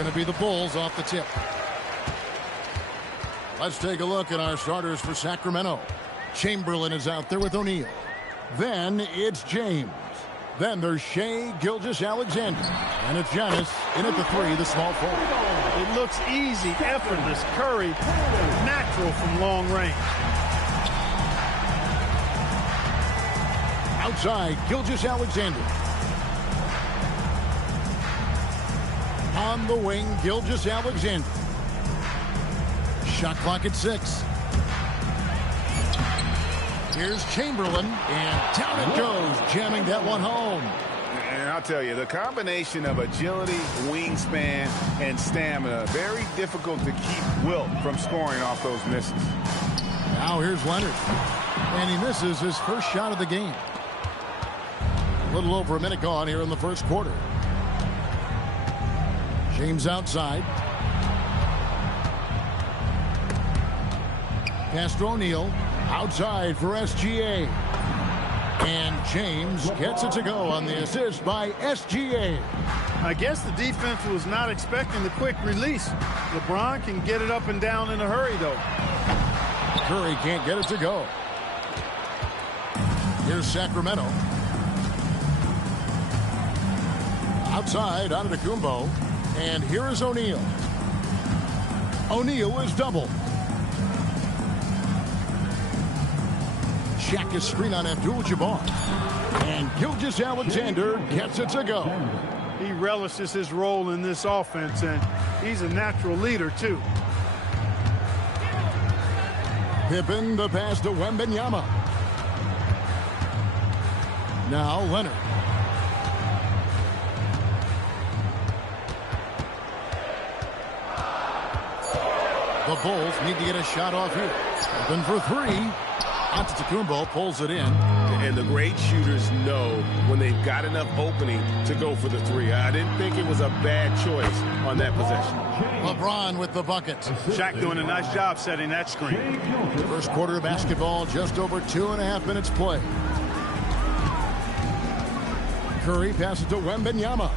going to be the Bulls off the tip. Let's take a look at our starters for Sacramento. Chamberlain is out there with O'Neal. Then it's James. Then there's Shai Gilgeous-Alexander. And it's Giannis in at the 3, the small forward. It looks easy, effortless. Curry, natural from long range. Outside, Gilgeous-Alexander. On the wing, Gilgeous-Alexander. Shot clock at 6. Here's Chamberlain, and down it goes, jamming that one home. And I'll tell you, the combination of agility, wingspan, and stamina, very difficult to keep Wilt from scoring off those misses. Now here's Leonard, and he misses his first shot of the game. A little over a minute gone here in the first quarter. James outside. Pass to O'Neal. Outside for SGA. And James gets it to go on the assist by SGA. I guess the defense was not expecting the quick release. LeBron can get it up and down in a hurry, though. Curry can't get it to go. Here's Sacramento. Outside, Antetokounmpo. And here is O'Neal. O'Neal is double. Shaq is screen on Abdul-Jabbar. And Gilgeous-Alexander gets it to go. He relishes his role in this offense, and he's a natural leader, too. Pippen, the pass to Wembanyama. Now Leonard. The Bulls need to get a shot off here. Open for 3. Antetokounmpo pulls it in. And the great shooters know when they've got enough opening to go for the 3. I didn't think it was a bad choice on that possession. LeBron with the bucket. Shaq doing a nice job setting that screen. First quarter of basketball, just over 2.5 minutes play. Curry passes to Wembanyama.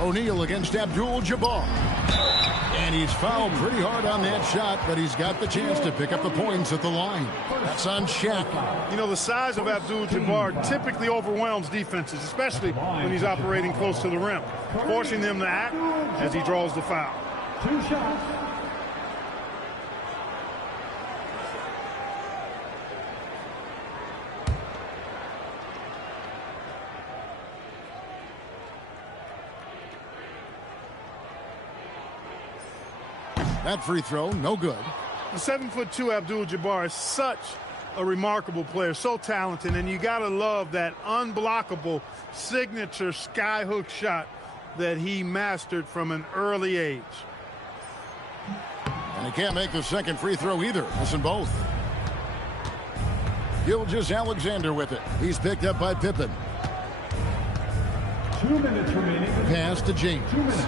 O'Neal against Abdul-Jabbar. And he's fouled pretty hard on that shot, but he's got the chance to pick up the points at the line. That's on Shaq. You know, the size of Abdul-Jabbar typically overwhelms defenses, especially when he's operating close to the rim, forcing them to act as he draws the foul. 2 shots. That free throw, no good. The 7'2" Abdul-Jabbar is such a remarkable player, so talented, and you gotta love that unblockable signature skyhook shot that he mastered from an early age. And he can't make the second free throw either. Listen, both. Gilgeous-Alexander with it. He's picked up by Pippen. 2 minutes remaining. Pass to James. 2 minutes.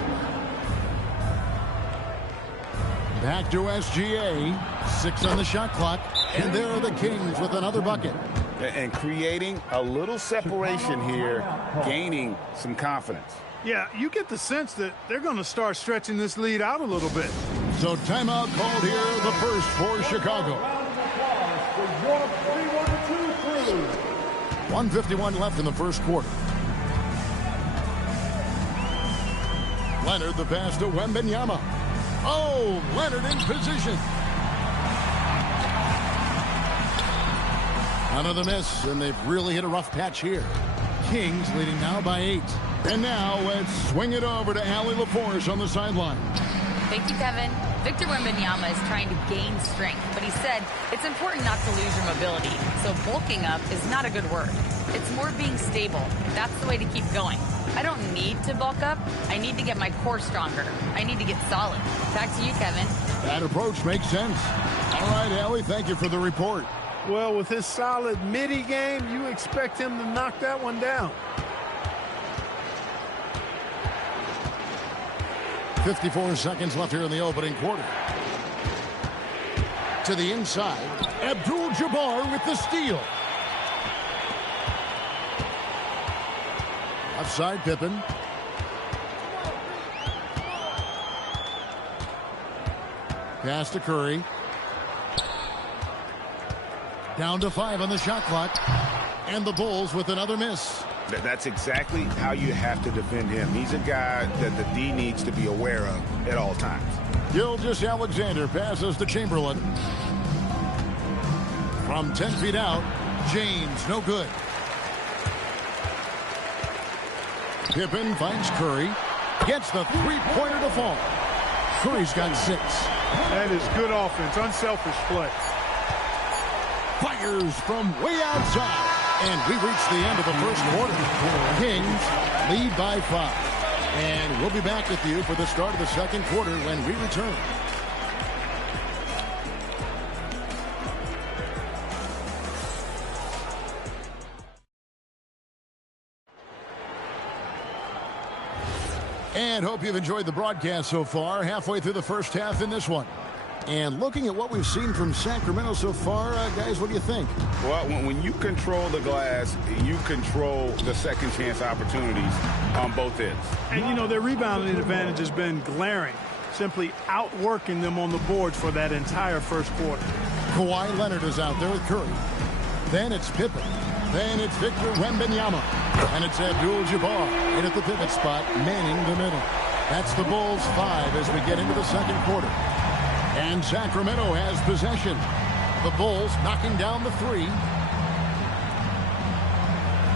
Back to SGA. 6 on the shot clock. And there are the Kings with another bucket. And creating a little separation here, gaining some confidence. Yeah, you get the sense that they're going to start stretching this lead out a little bit. So timeout called here, the first for Chicago. 1:51 left in the first quarter. Leonard, the pass to Wembanyama. Oh, Leonard in position. Another miss, and they've really hit a rough patch here. Kings leading now by 8. And now let's swing it over to Allie LaForce on the sideline. Thank you, Kevin. Victor Wembanyama is trying to gain strength, but he said it's important not to lose your mobility. So bulking up is not a good word. It's more being stable. That's the way to keep going. I don't need to bulk up. I need to get my core stronger. I need to get solid. Back to you, Kevin. That approach makes sense. All right, Allie, thank you for the report. Well, with his solid midi game, you expect him to knock that one down. 54 seconds left here in the opening quarter. To the inside, Abdul-Jabbar with the steal. Left side, Pippen. Pass to Curry. Down to 5 on the shot clock. And the Bulls with another miss. That's exactly how you have to defend him. He's a guy that the D needs to be aware of at all times. Gilgeous-Alexander passes to Chamberlain. From 10 feet out, James, no good. Pippen finds Curry. Gets the three-pointer to fall. Curry's got 6. That is good offense, unselfish play. Fires from way outside. And we reach the end of the first quarter. Kings lead by 5. And we'll be back with you for the start of the second quarter when we return. And hope you've enjoyed the broadcast so far. Halfway through the first half in this one. And looking at what we've seen from Sacramento so far, guys, what do you think? Well, when you control the glass, you control the second chance opportunities on both ends. And, you know, their rebounding advantage has been glaring, simply outworking them on the boards for that entire first quarter. Kawhi Leonard is out there with Curry. Then it's Pippen. Then it's Victor Wembanyama. And it's Abdul-Jabbar in at the pivot spot, manning the middle. That's the Bulls 5 as we get into the second quarter. And Sacramento has possession. The Bulls knocking down the 3.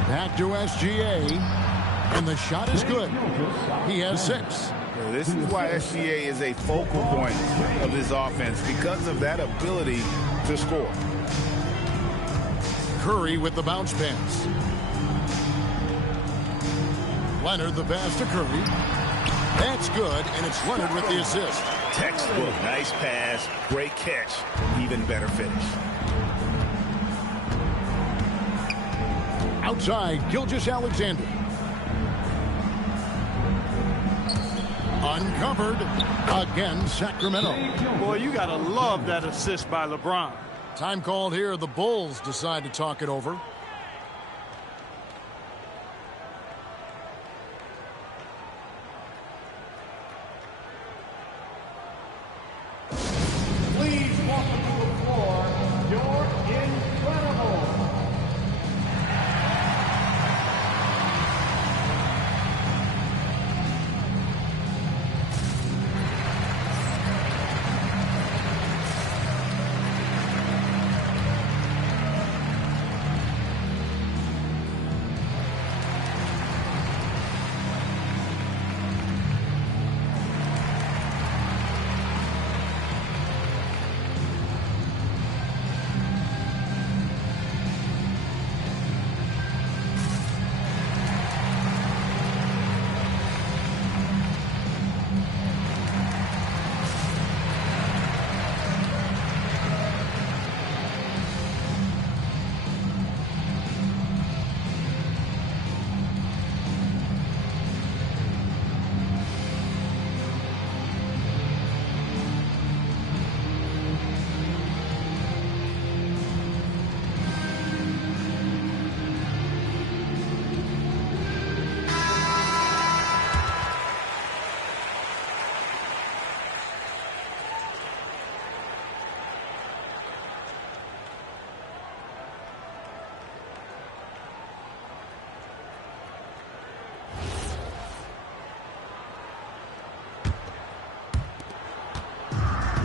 Back to SGA. And the shot is good. He has 6. This is why SGA is a focal point of this offense, because of that ability to score. Curry with the bounce pass. Leonard the pass to Curry. That's good, and it's Leonard with the assist. Textbook, nice pass, great catch, even better finish. Outside, Gilgeous-Alexander. Uncovered. Again, Sacramento. Boy, you got to love that assist by LeBron. Time called here. The Bulls decide to talk it over. Please welcome to the floor, your incredible.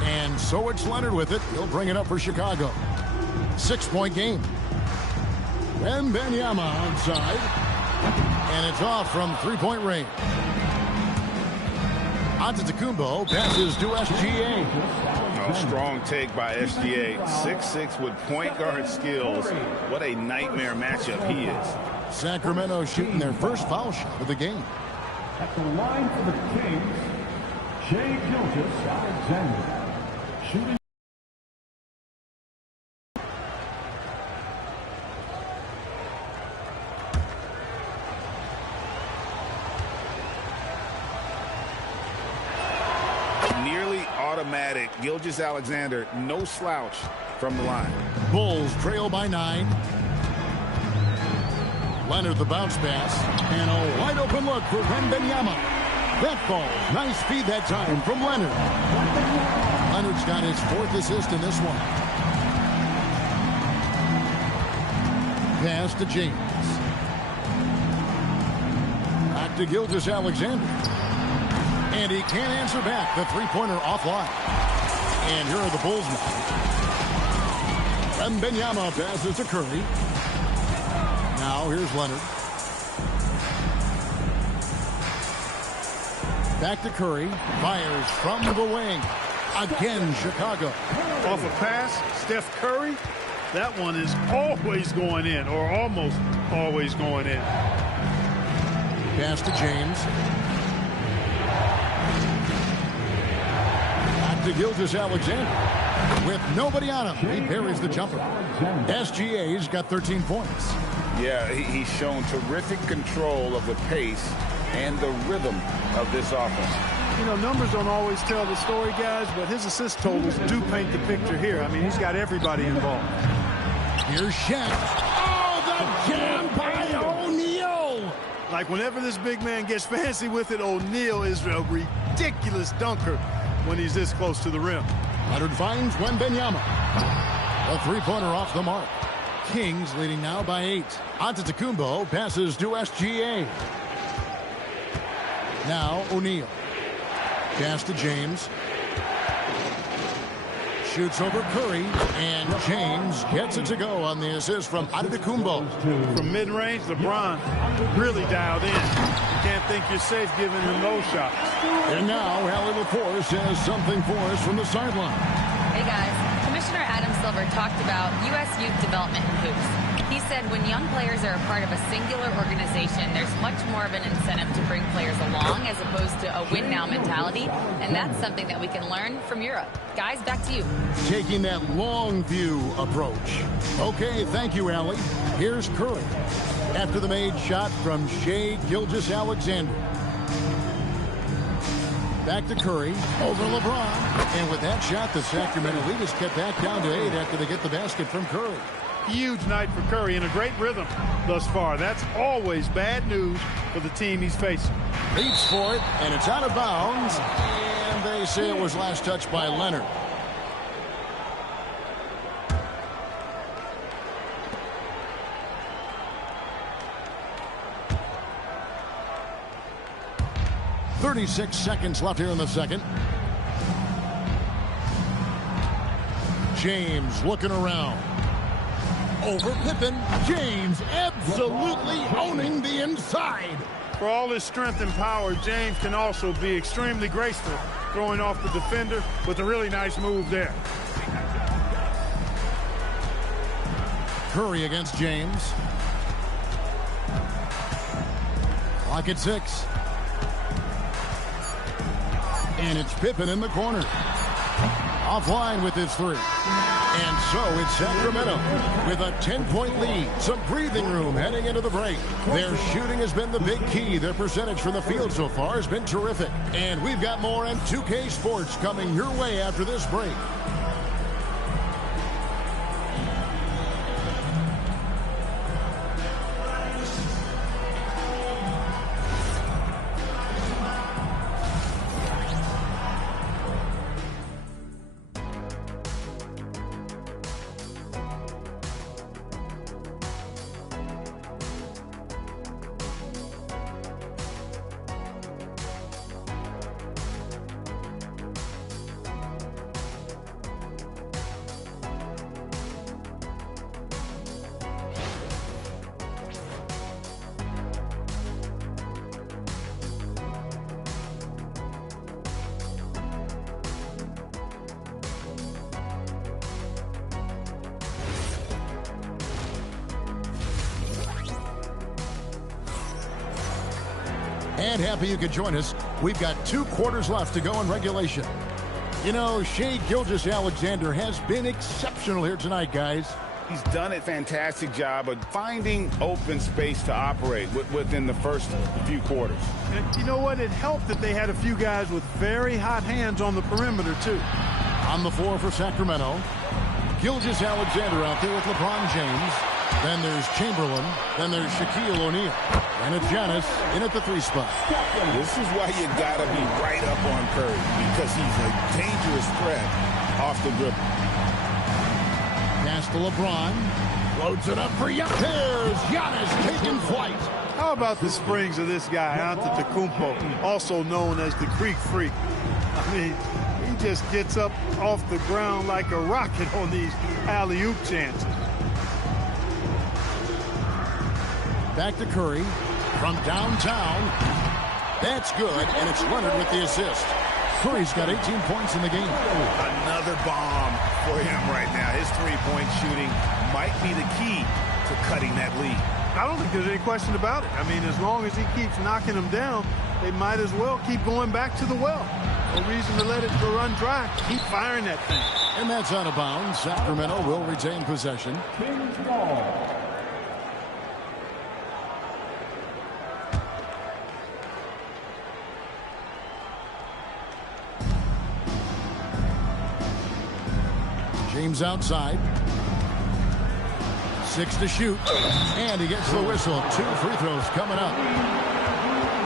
And so it's Leonard with it. He'll bring it up for Chicago. 6-point game. Wembanyama outside. And it's off from three-point range. Antetokounmpo passes to SGA. Strong take by SGA. 6'6" with point guard skills. What a nightmare matchup he is. Sacramento shooting their first foul shot of the game. At the line for the Kings, Shai Gilgeous-Alexander. Shooting. Nearly automatic. Gilgeous-Alexander, no slouch from the line. Bulls trail by 9. Leonard the bounce pass. And a wide open look for Wembanyama. That falls. Nice feed that time from Leonard. Leonard's got his 4th assist in this one. Pass to James. Back to Gilgeous-Alexander. And he can't answer back. The three-pointer offline. And here are the Bulls now. Wembanyama passes to Curry. Now here's Leonard. Back to Curry. Fires from the wing. Again, Chicago. Off a pass, Steph Curry. That one is always going in, or almost always going in. Pass to James. Back to Gilgeous-Alexander. With nobody on him, he parries the jumper. SGA's got 13 points. Yeah, he's shown terrific control of the pace and the rhythm of this offense. You know, numbers don't always tell the story, guys, but his assist totals do paint the picture here. I mean, he's got everybody involved. Here's Shaq. Oh, the jam by O'Neal. Like, whenever this big man gets fancy with it, O'Neal is a ridiculous dunker when he's this close to the rim. Leonard finds Wembanyama. A three-pointer off the mark. Kings leading now by 8. Antetokounmpo passes to SGA. Now O'Neal. Pass to James. Shoots over Curry, and James gets it to go on the assist from Antetokounmpo. From mid-range, LeBron really dialed in. You can't think you're safe giving him those shots. And now Allie LaForce has something for us from the sideline. Hey guys, Commissioner Adam Silver talked about U.S. youth development in hoops. He said when young players are a part of a singular organization, there's much more of an incentive to bring players along as opposed to a win-now mentality, and that's something that we can learn from Europe. Guys, back to you. Taking that long view approach. Okay, thank you, Allie. Here's Curry. After the made shot from Shai Gilgeous-Alexander. Back to Curry, over LeBron. And with that shot, the Sacramento lead is kept back down to 8 after they get the basket from Curry. Huge night for Curry and a great rhythm thus far. That's always bad news for the team he's facing. Leaps for it, and it's out of bounds. And they say it was last touched by Leonard. .36 seconds left here in the second. James looking around. Over Pippen. James absolutely owning the inside. For all his strength and power, James can also be extremely graceful, throwing off the defender with a really nice move there. Curry against James. Clock at 6. And it's Pippen in the corner. Offline with his 3. And so it's Sacramento with a 10-point lead. Some breathing room heading into the break. Their shooting has been the big key. Their percentage from the field so far has been terrific. And we've got more on 2K Sports coming your way after this break. And happy you could join us. We've got 2 quarters left to go in regulation. You know, Shai Gilgeous-Alexander has been exceptional here tonight, guys. He's done a fantastic job of finding open space to operate within the first few quarters. And you know what? It helped that they had a few guys with very hot hands on the perimeter, too. On the floor for Sacramento, Gilgeous-Alexander out there with LeBron James. Then there's Chamberlain. Then there's Shaquille O'Neal. And it's Giannis in at the 3 spot. This is why you got to be right up on Curry, because he's a dangerous threat off the dribble. Pass to LeBron. Loads it up for Giannis. There's Giannis taking flight. How about the springs of this guy, Antetokounmpo, also known as the Greek Freak? I mean, he just gets up off the ground like a rocket on these alley-oop chances. Back to Curry from downtown. That's good, and it's Leonard with the assist. Curry's got 18 points in the game. Another bomb for him right now. His three-point shooting might be the key to cutting that lead. I don't think there's any question about it. I mean, as long as he keeps knocking them down, they might as well keep going back to the well. No reason to let it run dry. Keep firing that thing. And that's out of bounds. Sacramento will retain possession. Kings ball. James outside. 6 to shoot. And he gets the whistle. 2 free throws coming up.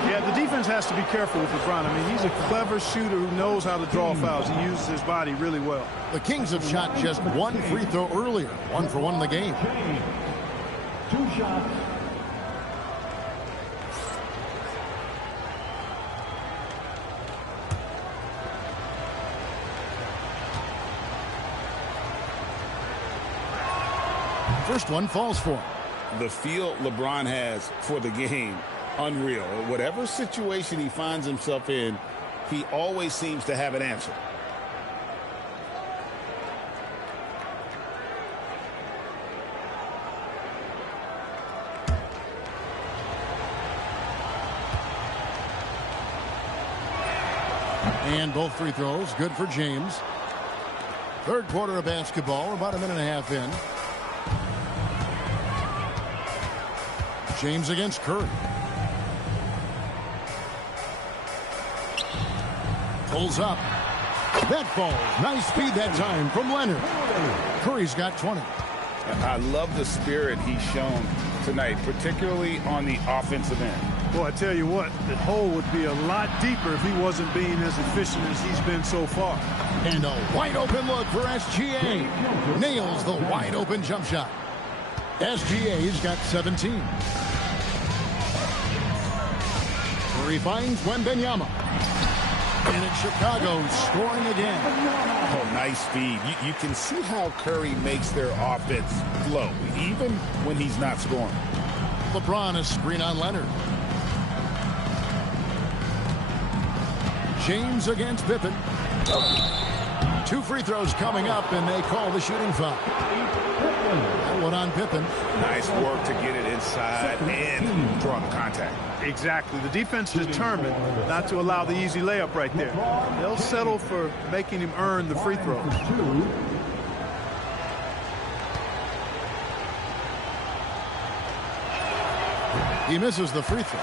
Yeah, the defense has to be careful with LeBron. I mean, he's a clever shooter who knows how to draw fouls. He uses his body really well. The Kings have shot just 1 free throw earlier. 1 for 1 in the game. 2 shots. First one falls for him. The feel LeBron has for the game, unreal. Whatever situation he finds himself in, he always seems to have an answer. And both free throws good for James. Third quarter of basketball, about a minute and a half in. James against Curry. Pulls up. That falls. Nice speed that time from Leonard. Curry's got 20. I love the spirit he's shown tonight, particularly on the offensive end. Well, I tell you what, the hole would be a lot deeper if he wasn't being as efficient as he's been so far. And a wide open look for SGA. Nails the wide open jump shot. SGA's got 17. Curry finds Wembanyama. And it's Chicago scoring again. Oh, nice speed. You can see how Curry makes their offense flow, even when he's not scoring. LeBron a screen on Leonard. James against Pippen. 2 free throws coming up, and they call the shooting foul. That one on Pippen. Nice work to get it inside and draw the contact. Exactly. The defense is determined not to allow the easy layup right there. They'll settle for making him earn the free throws. He misses the free throw.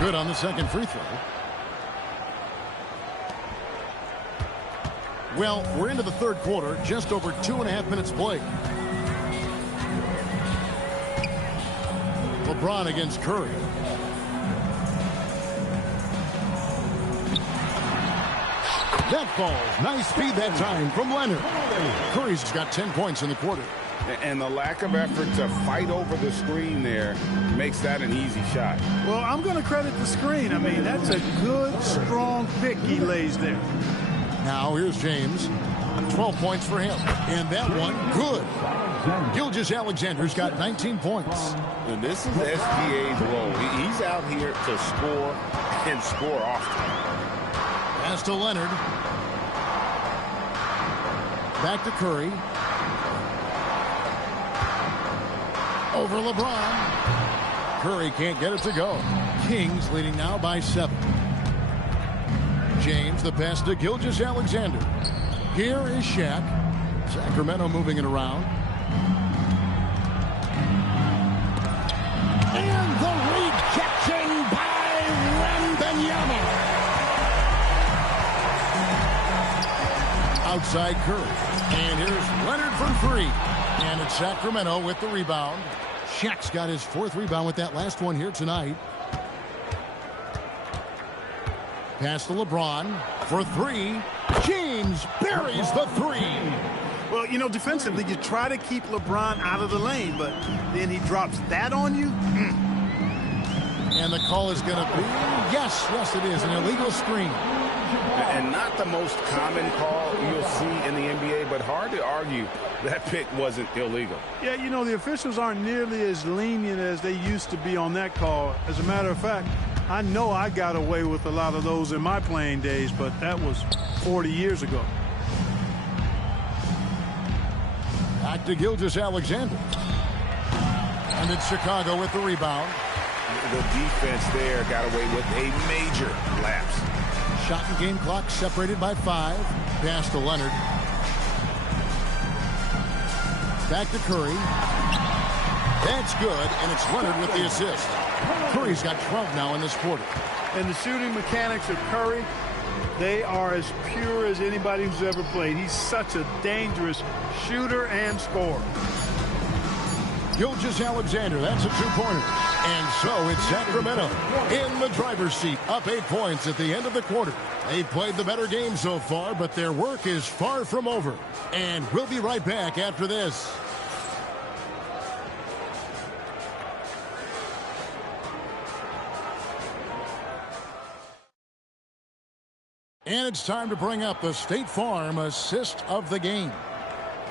Good on the second free throw. Well, we're into the third quarter, just over 2.5 minutes played. LeBron against Curry. That falls. Nice speed that time from Leonard. Curry's got 10 points in the quarter. And the lack of effort to fight over the screen there makes that an easy shot. Well, I'm going to credit the screen. I mean, that's a good, strong pick he lays there. Now here's James. 12 points for him. And that one, good. Gilgeous-Alexander's got 19 points. And this is SGA's role. He's out here to score and score often. Pass to Leonard. Back to Curry. Over LeBron. Curry can't get it to go. Kings leading now by 7. James, the pass to Gilgeous-Alexander. Here is Shaq. Sacramento moving it around. And the Outside Curry. And here's Leonard for three. And it's Sacramento with the rebound. Shaq's got his fourth rebound with that last one here tonight. Pass to LeBron for three. James buries the three. Well, you know, defensively, you try to keep LeBron out of the lane, but then he drops that on you. And the call is going to be, yes, it is, an illegal screen. And not the most common call you'll see in the NBA, but hard to argue that pick wasn't illegal. Yeah, you know, the officials aren't nearly as lenient as they used to be on that call. As a matter of fact, I know I got away with a lot of those in my playing days, but that was 40 years ago. Back to Gilgeous-Alexander. And it's Chicago with the rebound. The defense there got away with a major lapse. Shot and game clock separated by 5. Pass to Leonard. Back to Curry. That's good, and it's Leonard with the assist. Curry's got 12 now in this quarter. And the shooting mechanics of Curry, they are as pure as anybody who's ever played. He's such a dangerous shooter and scorer. Gilgeous-Alexander, that's a two-pointer. And so it's Sacramento in the driver's seat, up 8 points at the end of the quarter. They've played the better game so far, but their work is far from over. And we'll be right back after this. And it's time to bring up the State Farm assist of the game.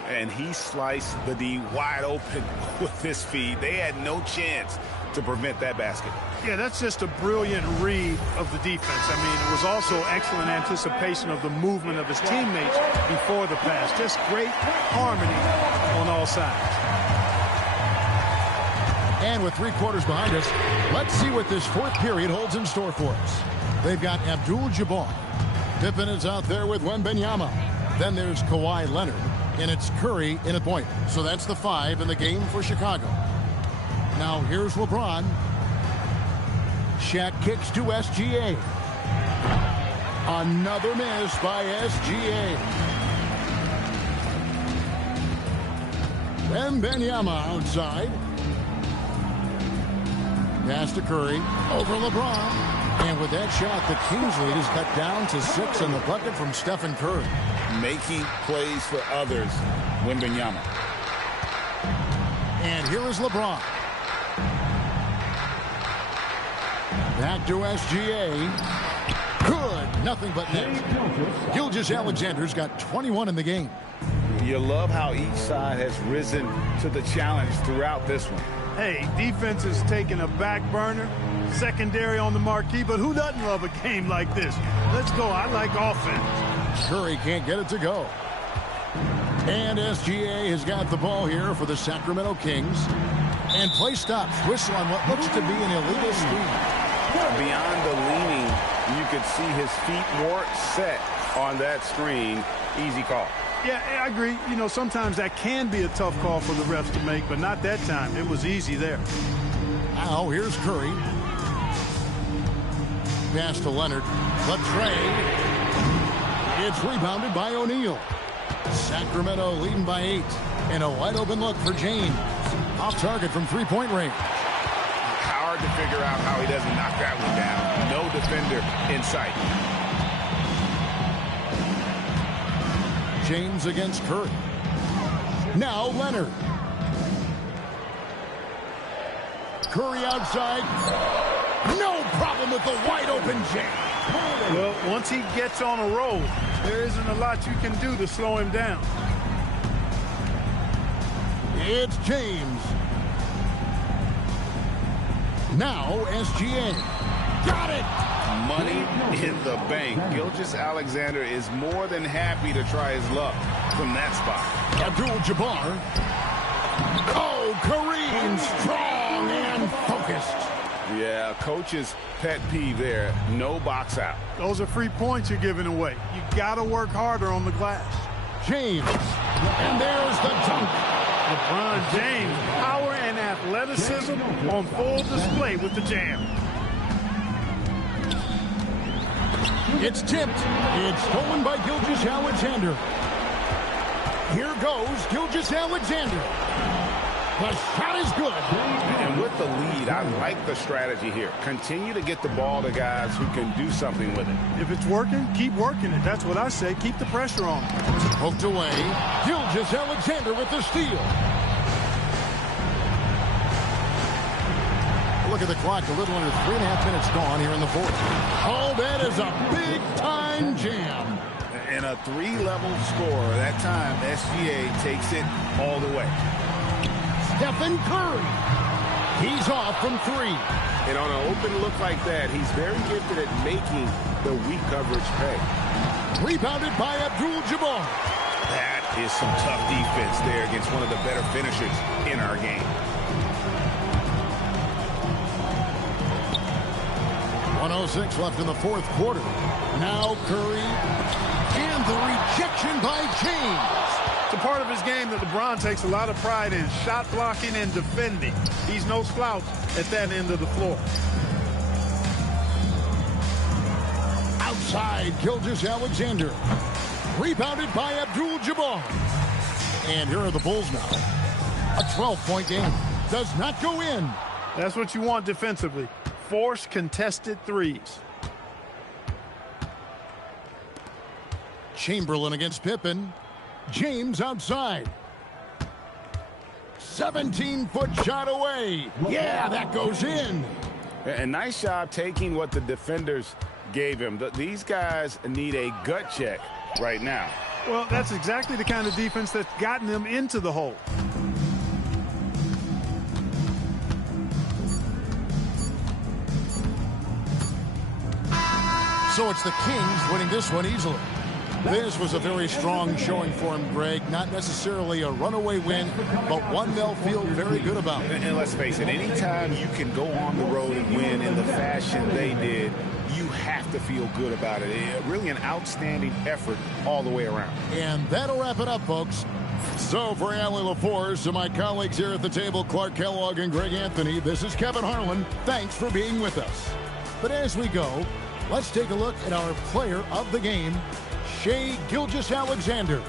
And he sliced the D wide open with this feed. They had no chance to prevent that basket. Yeah, that's just a brilliant read of the defense. I mean, it was also excellent anticipation of the movement of his teammates before the pass. Just great harmony on all sides. And with 3 quarters behind us, let's see what this fourth period holds in store for us. They've got Abdul-Jabbar. Pippen is out there with Wembanyama. Then there's Kawhi Leonard. And it's Curry in a point. So that's the 5 in the game for Chicago. Now here's LeBron. Shaq kicks to SGA. Another miss by SGA. Wembanyama outside. Pass to Curry. Over LeBron. And with that shot, the Kings lead is cut down to 6 on the bucket from Stephen Curry. Making plays for others, Wembanyama. And here is LeBron. Back to SGA. Good. Nothing but net. Gilgeous-Alexander's got 21 in the game. You love how each side has risen to the challenge throughout this one. Hey, defense is taking a back burner, secondary on the marquee, but who doesn't love a game like this? Let's go. I like offense. Curry can't get it to go. And SGA has got the ball here for the Sacramento Kings. And play stops. Whistle on what looks to be an illegal screen. Beyond the leaning, you could see his feet weren't set on that screen. Easy call. Yeah, I agree. You know, sometimes that can be a tough call for the refs to make, but not that time. It was easy there. Now here's Curry. Pass to Leonard. Latrey. It's rebounded by O'Neal. Sacramento leading by 8. And a wide open look for James. Off target from 3-point range. Hard to figure out how he doesn't knock that one down. No defender in sight. James against Curry. Now Leonard. Curry outside. No problem with the wide open James. Well, once he gets on a roll, there isn't a lot you can do to slow him down. It's James. Now SGA. Got it. Money in the bank. Gilgeous-Alexander is more than happy to try his luck from that spot. Abdul-Jabbar. Oh, Kareem, strong and focused. Yeah, coach's pet peeve there. No box out. Those are free points you're giving away. You got to work harder on the glass. James. And there's the dunk. LeBron James, power and athleticism on full display with the jam. It's tipped. It's stolen by Gilgeous-Alexander. Here goes Gilgeous Alexander. The shot is good. And with the lead, I like the strategy here. Continue to get the ball to guys who can do something with it. If it's working, keep working it. That's what I say. Keep the pressure on. Poked away. Gilgeous Alexander with the steal. Look at the clock. A little under 3.5 minutes gone here in the fourth. Oh, that is a big-time jam. And a 3-level score. That time, SGA takes it all the way. Stephen Curry. He's off from 3. And on an open look like that, he's very gifted at making the weak coverage pay. Rebounded by Abdul-Jabbar. That is some tough defense there against one of the better finishers in our game. 1:06 left in the fourth quarter. Now Curry. And the rejection by James. It's a part of his game that LeBron takes a lot of pride in, shot blocking and defending. He's no slouch at that end of the floor. Outside, Gilgeous Alexander. Rebounded by Abdul-Jabbar. And here are the Bulls now. A 12-point game. Does not go in. That's what you want defensively. Force contested threes. Chamberlain against Pippen. James outside. 17-foot shot away. Yeah, that goes in. And nice job taking what the defenders gave him. These guys need a gut check right now. Well, that's exactly the kind of defense that's gotten them into the hole. So it's the Kings winning this one easily. This was a very strong showing for him, Greg. Not necessarily a runaway win, but one they'll feel very good about. And let's face it, anytime you can go on the road and win in the fashion they did, you have to feel good about it. Really an outstanding effort all the way around. And that'll wrap it up, folks. So for Allie LaForce, to my colleagues here at the table, Clark Kellogg and Greg Anthony, this is Kevin Harlan. Thanks for being with us. But as we go, let's take a look at our player of the game, Shai Gilgeous-Alexander.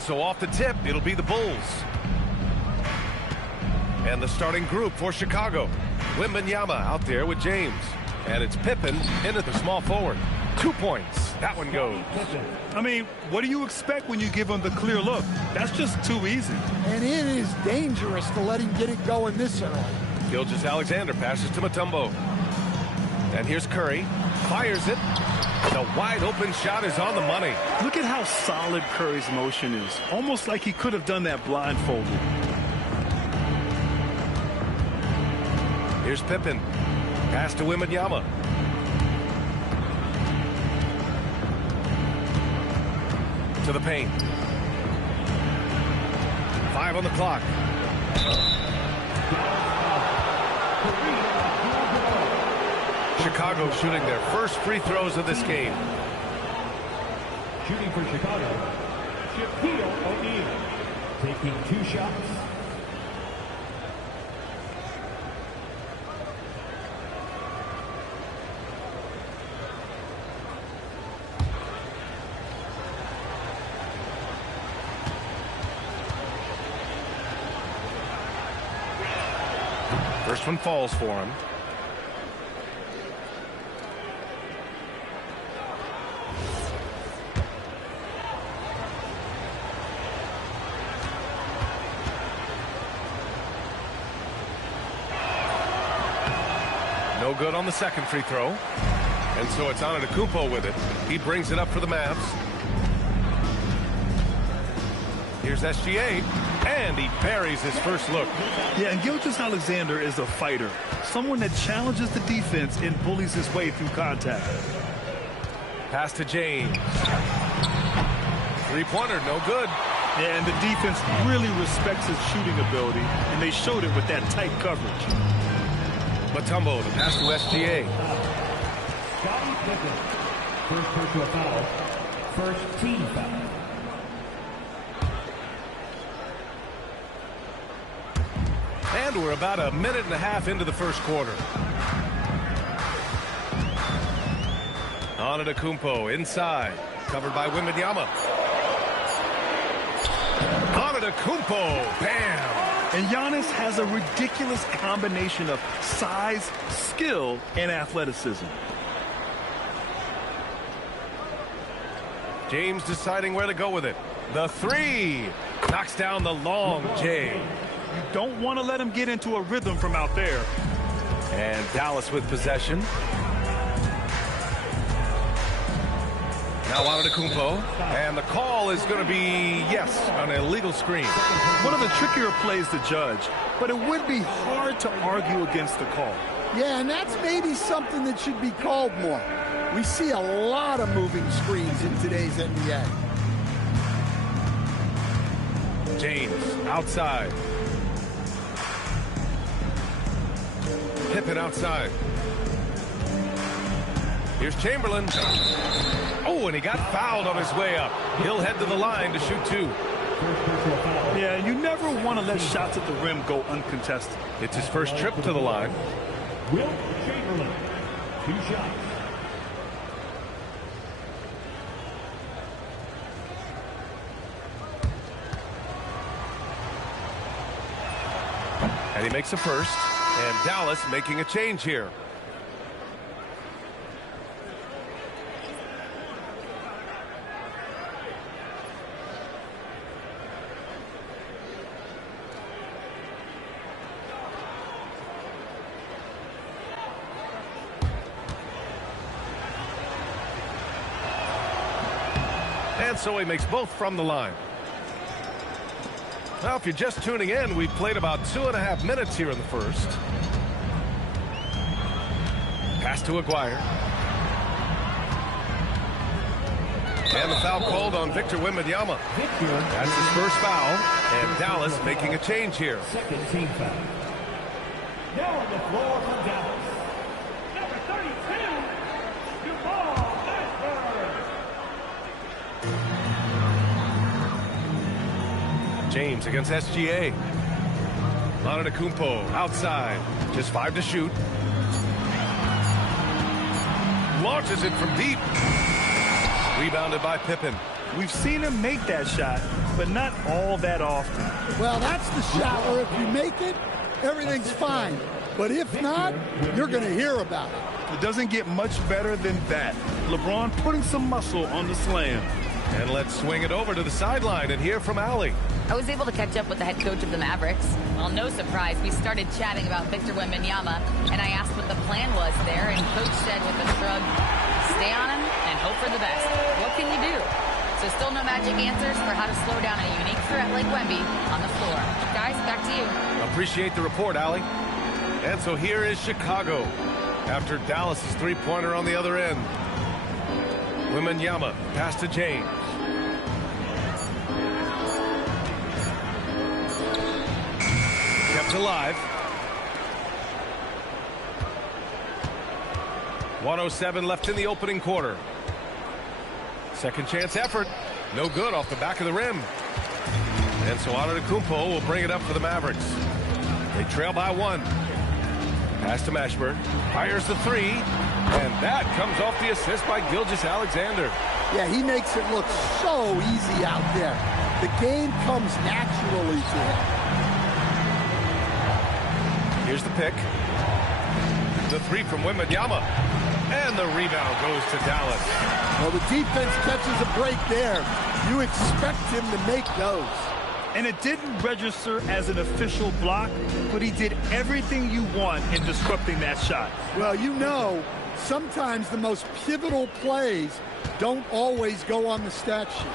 And so off the tip, it'll be the Bulls. And the starting group for Chicago. Wembanyama out there with James. And it's Pippen in at the small forward. 2 points. That one goes. I mean, what do you expect when you give him the clear look? That's just too easy. And it is dangerous to let him get it going this early. Gilgeous-Alexander passes to Mutombo. And here's Curry. Fires it. The wide open shot is on the money. Look at how solid Curry's motion is. Almost like he could have done that blindfolded. Here's Pippen. Pass to Wembanyama. To the paint. 5 on the clock. Chicago shooting their first free throws of this game. Shooting for Chicago, Shaquille O'Neal. Taking 2 shots. First one falls for him. No good on the second free throw. And so it's Antetokounmpo with it. He brings it up for the Mavs. Here's SGA, and he buries his first look. Yeah, and Gilgeous-Alexander is a fighter. Someone that challenges the defense and bullies his way through contact. Pass to James. Three-pointer, no good. Yeah, and the defense really respects his shooting ability, and they showed it with that tight coverage. Mutombo, the pass to SGA. Scottie Pippen. First personal foul. First team foul. And we're about a minute and a half into the first quarter. Antetokounmpo inside, covered by Wembanyama. Antetokounmpo, bam! And Giannis has a ridiculous combination of size, skill, and athleticism. James deciding where to go with it. The three knocks down the long J. You don't want to let him get into a rhythm from out there. And Dallas with possession. Now Antetokounmpo, and the call is going to be, yes, an illegal screen. One of the trickier plays to judge, but it would be hard to argue against the call. Yeah, and that's maybe something that should be called more. We see a lot of moving screens in today's NBA. James outside. Pippen outside. Here's Chamberlain. Oh, and he got fouled on his way up. He'll head to the line to shoot 2. Yeah, you never want to let shots at the rim go uncontested. It's his first trip to the line. Wilt Chamberlain. 2 shots. And he makes a first. And Dallas making a change here. And so he makes both from the line. Now, if you're just tuning in, we've played about 2.5 minutes here in the first. Pass to Aguirre. And the foul called on Victor Wembanyama. That's his first foul. And Dallas making a change here. Second team foul. Now on the floor from Dallas. Number 32, Jamal Mashburn. James against SGA. Antetokounmpo outside. Just 5 to shoot. Launches it from deep. Rebounded by Pippen. We've seen him make that shot, but not all that often. Well, that's the shot where if you make it, everything's fine. But if not, you're going to hear about it. It doesn't get much better than that. LeBron putting some muscle on the slam. And let's swing it over to the sideline and hear from Allie. I was able to catch up with the head coach of the Mavericks. Well, no surprise, we started chatting about Victor Wembanyama, and I asked what the plan was there, and Coach said with a shrug, stay on him and hope for the best. What can you do? So still no magic answers for how to slow down a unique threat like Wemby on the floor. Guys, back to you. Appreciate the report, Allie. And so here is Chicago after Dallas' three-pointer on the other end. Wembanyama, pass to James. Kept alive. 1:07 left in the opening quarter. Second chance effort. No good off the back of the rim. And so Antetokounmpo will bring it up for the Mavericks. They trail by 1. Pass to Mashburn. Fires the 3. And that comes off the assist by Gilgeous-Alexander. Yeah, he makes it look so easy out there. The game comes naturally to him. Here's the pick. The 3 from Wembanyama. And the rebound goes to Dallas. Well, the defense catches a break there. You expect him to make those. And it didn't register as an official block, but he did everything you want in disrupting that shot. Well, you know, sometimes the most pivotal plays don't always go on the stat sheet.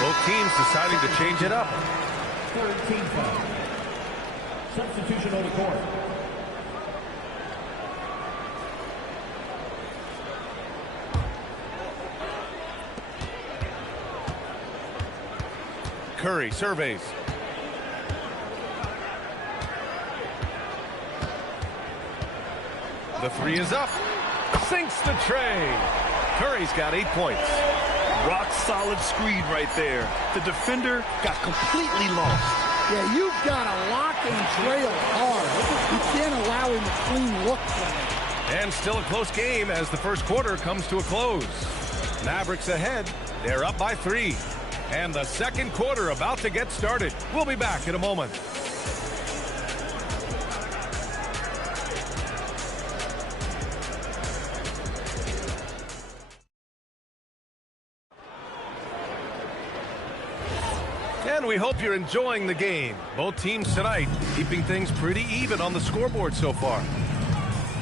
Both teams deciding to change it up. Third team foul. Substitution on the court. Curry surveys. The 3 is up. Sinks the tray. Curry's got 8 points. Rock solid screen right there. The defender got completely lost. Yeah, you've got to lock and trail hard. You can't allow him a clean look from it. And still a close game as the first quarter comes to a close. Mavericks ahead. They're up by 3. And the second quarter about to get started. We'll be back in a moment. And we hope you're enjoying the game. Both teams tonight keeping things pretty even on the scoreboard so far.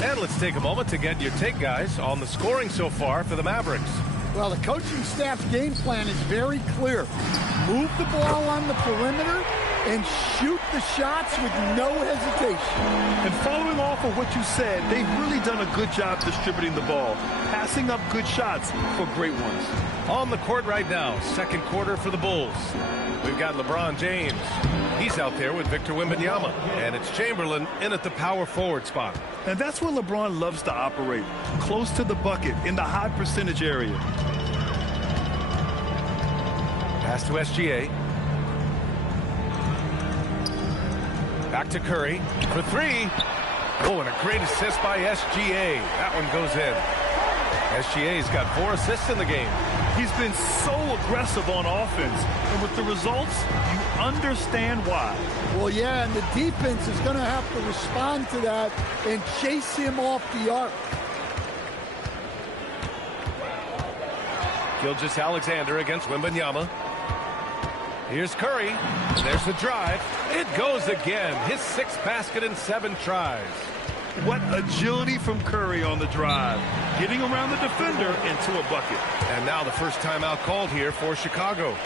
And let's take a moment to get your take, guys, on the scoring so far for the Mavericks. Well, the coaching staff's game plan is very clear. Move the ball on the perimeter and shoot the shots with no hesitation. And following off of what you said, they've really done a good job distributing the ball, passing up good shots for great ones. On the court right now, second quarter for the Bulls. We've got LeBron James. He's out there with Victor Wembanyama. And it's Chamberlain in at the power forward spot. And that's where LeBron loves to operate, close to the bucket in the high percentage area. Pass to SGA. Back to Curry for 3. Oh, and a great assist by SGA. That one goes in. SGA's got 4 assists in the game. He's been so aggressive on offense. And with the results, you understand why. Well, yeah, and the defense is going to have to respond to that and chase him off the arc. Gilgeous-Alexander against Wembanyama. Here's Curry. There's the drive. It goes again. His 6th basket in 7 tries. What agility from Curry on the drive. Getting around the defender into a bucket. And now the first timeout called here for Chicago.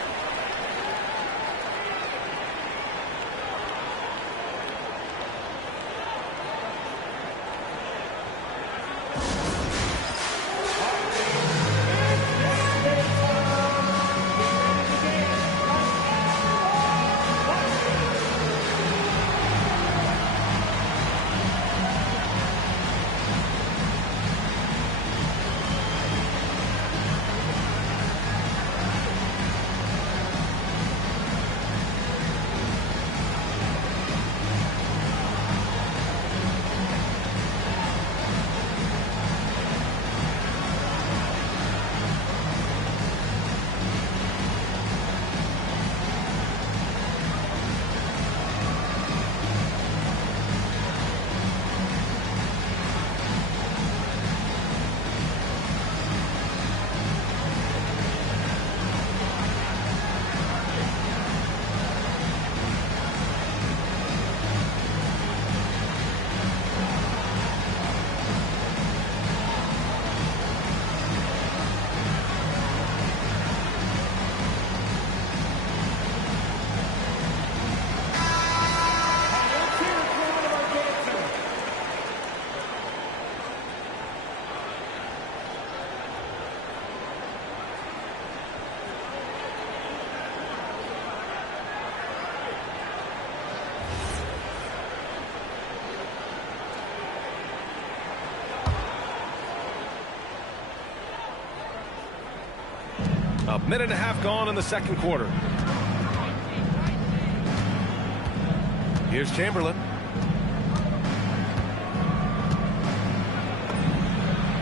A minute and a half gone in the second quarter. Here's Chamberlain.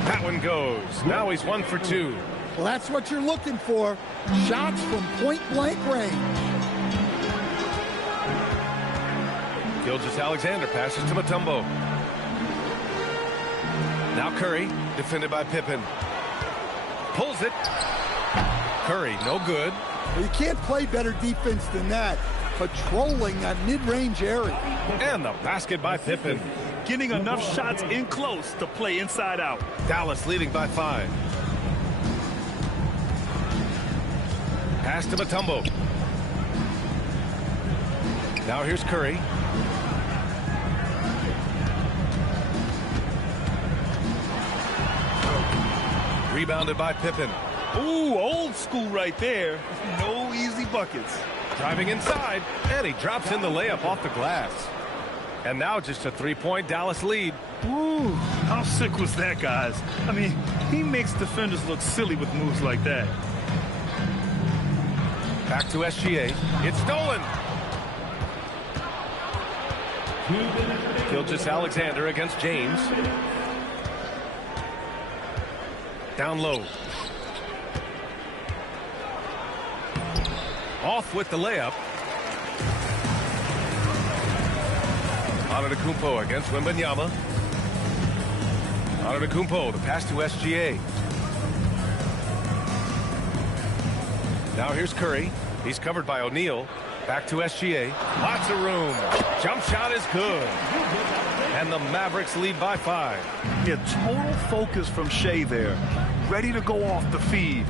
That one goes. Now he's 1 for 2. Well, that's what you're looking for. Shots from point-blank range. Gilgeous-Alexander passes to Mutombo. Now Curry, defended by Pippen. Pulls it. Curry, no good. Well, you can't play better defense than that. Patrolling that mid-range area. And the basket by Pippen. Getting enough shots in close to play inside out. Dallas leading by 5. Pass to Mutombo. Now here's Curry. Rebounded by Pippen. Ooh, old school right there. No easy buckets. Driving inside, and he drops in the layup off the glass. And now just a 3-point Dallas lead. Ooh, how sick was that, guys? I mean, he makes defenders look silly with moves like that. Back to SGA. It's stolen. Gilgeous-Alexander against James. Down low. Off with the layup. Antetokounmpo against Wembanyama. Antetokounmpo, the pass to SGA. Now here's Curry. He's covered by O'Neal. Back to SGA. Lots of room. Jump shot is good. And the Mavericks lead by 5. Yeah, total focus from Shea there. Ready to go off the feed.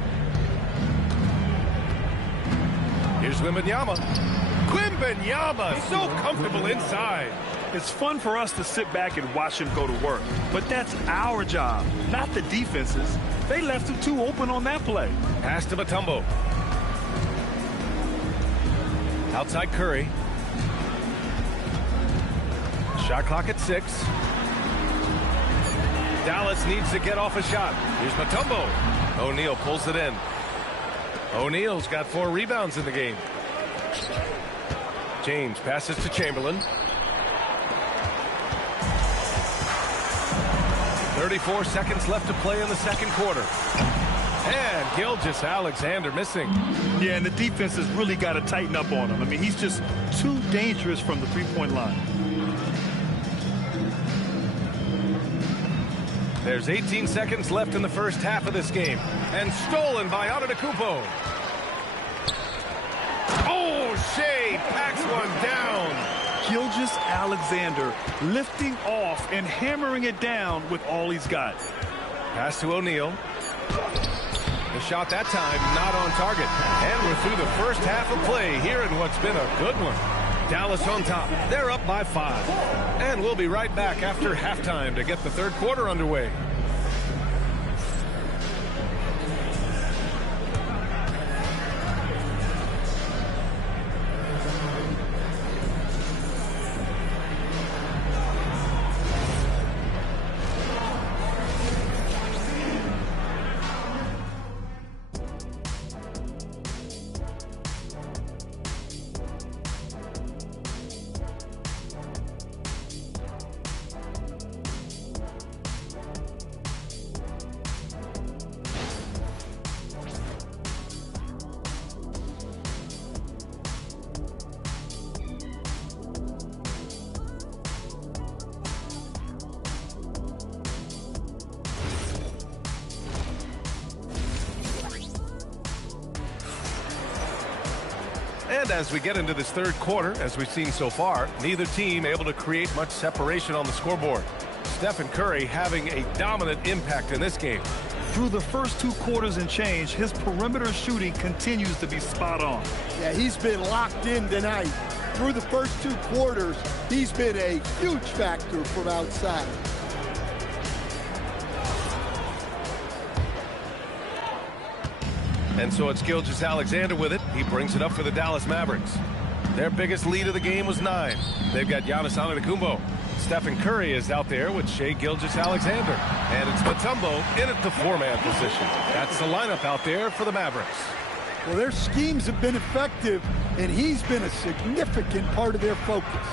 Here's Wembanyama. Wembanyama, so comfortable inside. It's fun for us to sit back and watch him go to work. But that's our job, not the defense's. They left him too open on that play. Pass to Mutombo. Outside Curry. Shot clock at 6. Dallas needs to get off a shot. Here's Mutombo. O'Neal pulls it in. O'Neal's got 4 rebounds in the game. James passes to Chamberlain. 34 seconds left to play in the second quarter. And Gilgeous-Alexander missing. Yeah, and the defense has really got to tighten up on him. I mean, he's just too dangerous from the three-point line. There's 18 seconds left in the first half of this game. And stolen by Antetokounmpo. Oh, Shea packs one down. Gilgeous-Alexander lifting off and hammering it down with all he's got. Pass to O'Neal. The shot that time not on target. And we're through the first half of play here in what's been a good one. Dallas on top. They're up by 5. And we'll be right back after halftime to get the third quarter underway. And as we get into this third quarter, as we've seen so far, neither team able to create much separation on the scoreboard. Stephen Curry having a dominant impact in this game. Through the first 2 quarters and change, his perimeter shooting continues to be spot on. Yeah, he's been locked in tonight. Through the first 2 quarters, he's been a huge factor from outside. And so it's Gilgeous-Alexander with it. He brings it up for the Dallas Mavericks. Their biggest lead of the game was 9. They've got Giannis Antetokounmpo. Stephen Curry is out there with Shai Gilgeous-Alexander. And it's Mutombo in at the 4-man position. That's the lineup out there for the Mavericks. Well, their schemes have been effective, and he's been a significant part of their focus.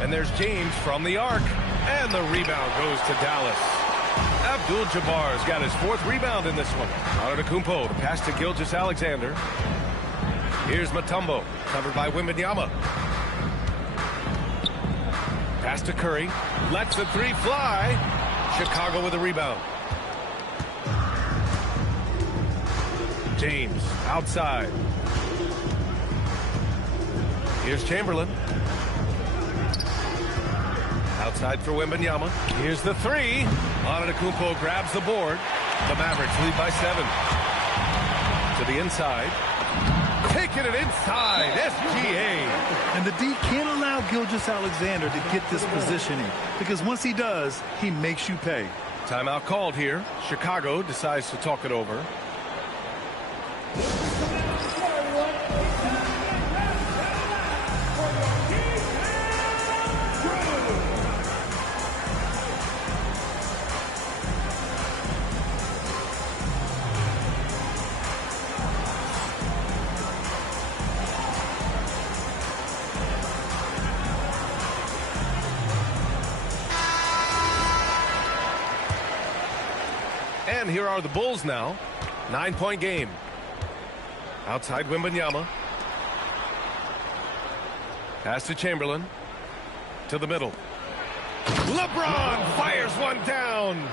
And there's James from the arc. And the rebound goes to Dallas. Abdul-Jabbar's got his 4th rebound in this one. Antetokounmpo, the pass to Gilgeous-Alexander. Here's Mutombo, covered by Wembanyama. Pass to Curry. Lets the 3 fly. Chicago with a rebound. James outside. Here's Chamberlain. Outside for Wembanyama. Here's the 3. Antetokounmpo grabs the board. The Mavericks lead by 7. To the inside. Taking it inside. SGA. And the D can't allow Gilgeous-Alexander to get this positioning, because once he does, he makes you pay. Timeout called here. Chicago decides to talk it over. And here are the Bulls now. 9-point game. Outside Wembanyama. Pass to Chamberlain. To the middle. LeBron fires one down.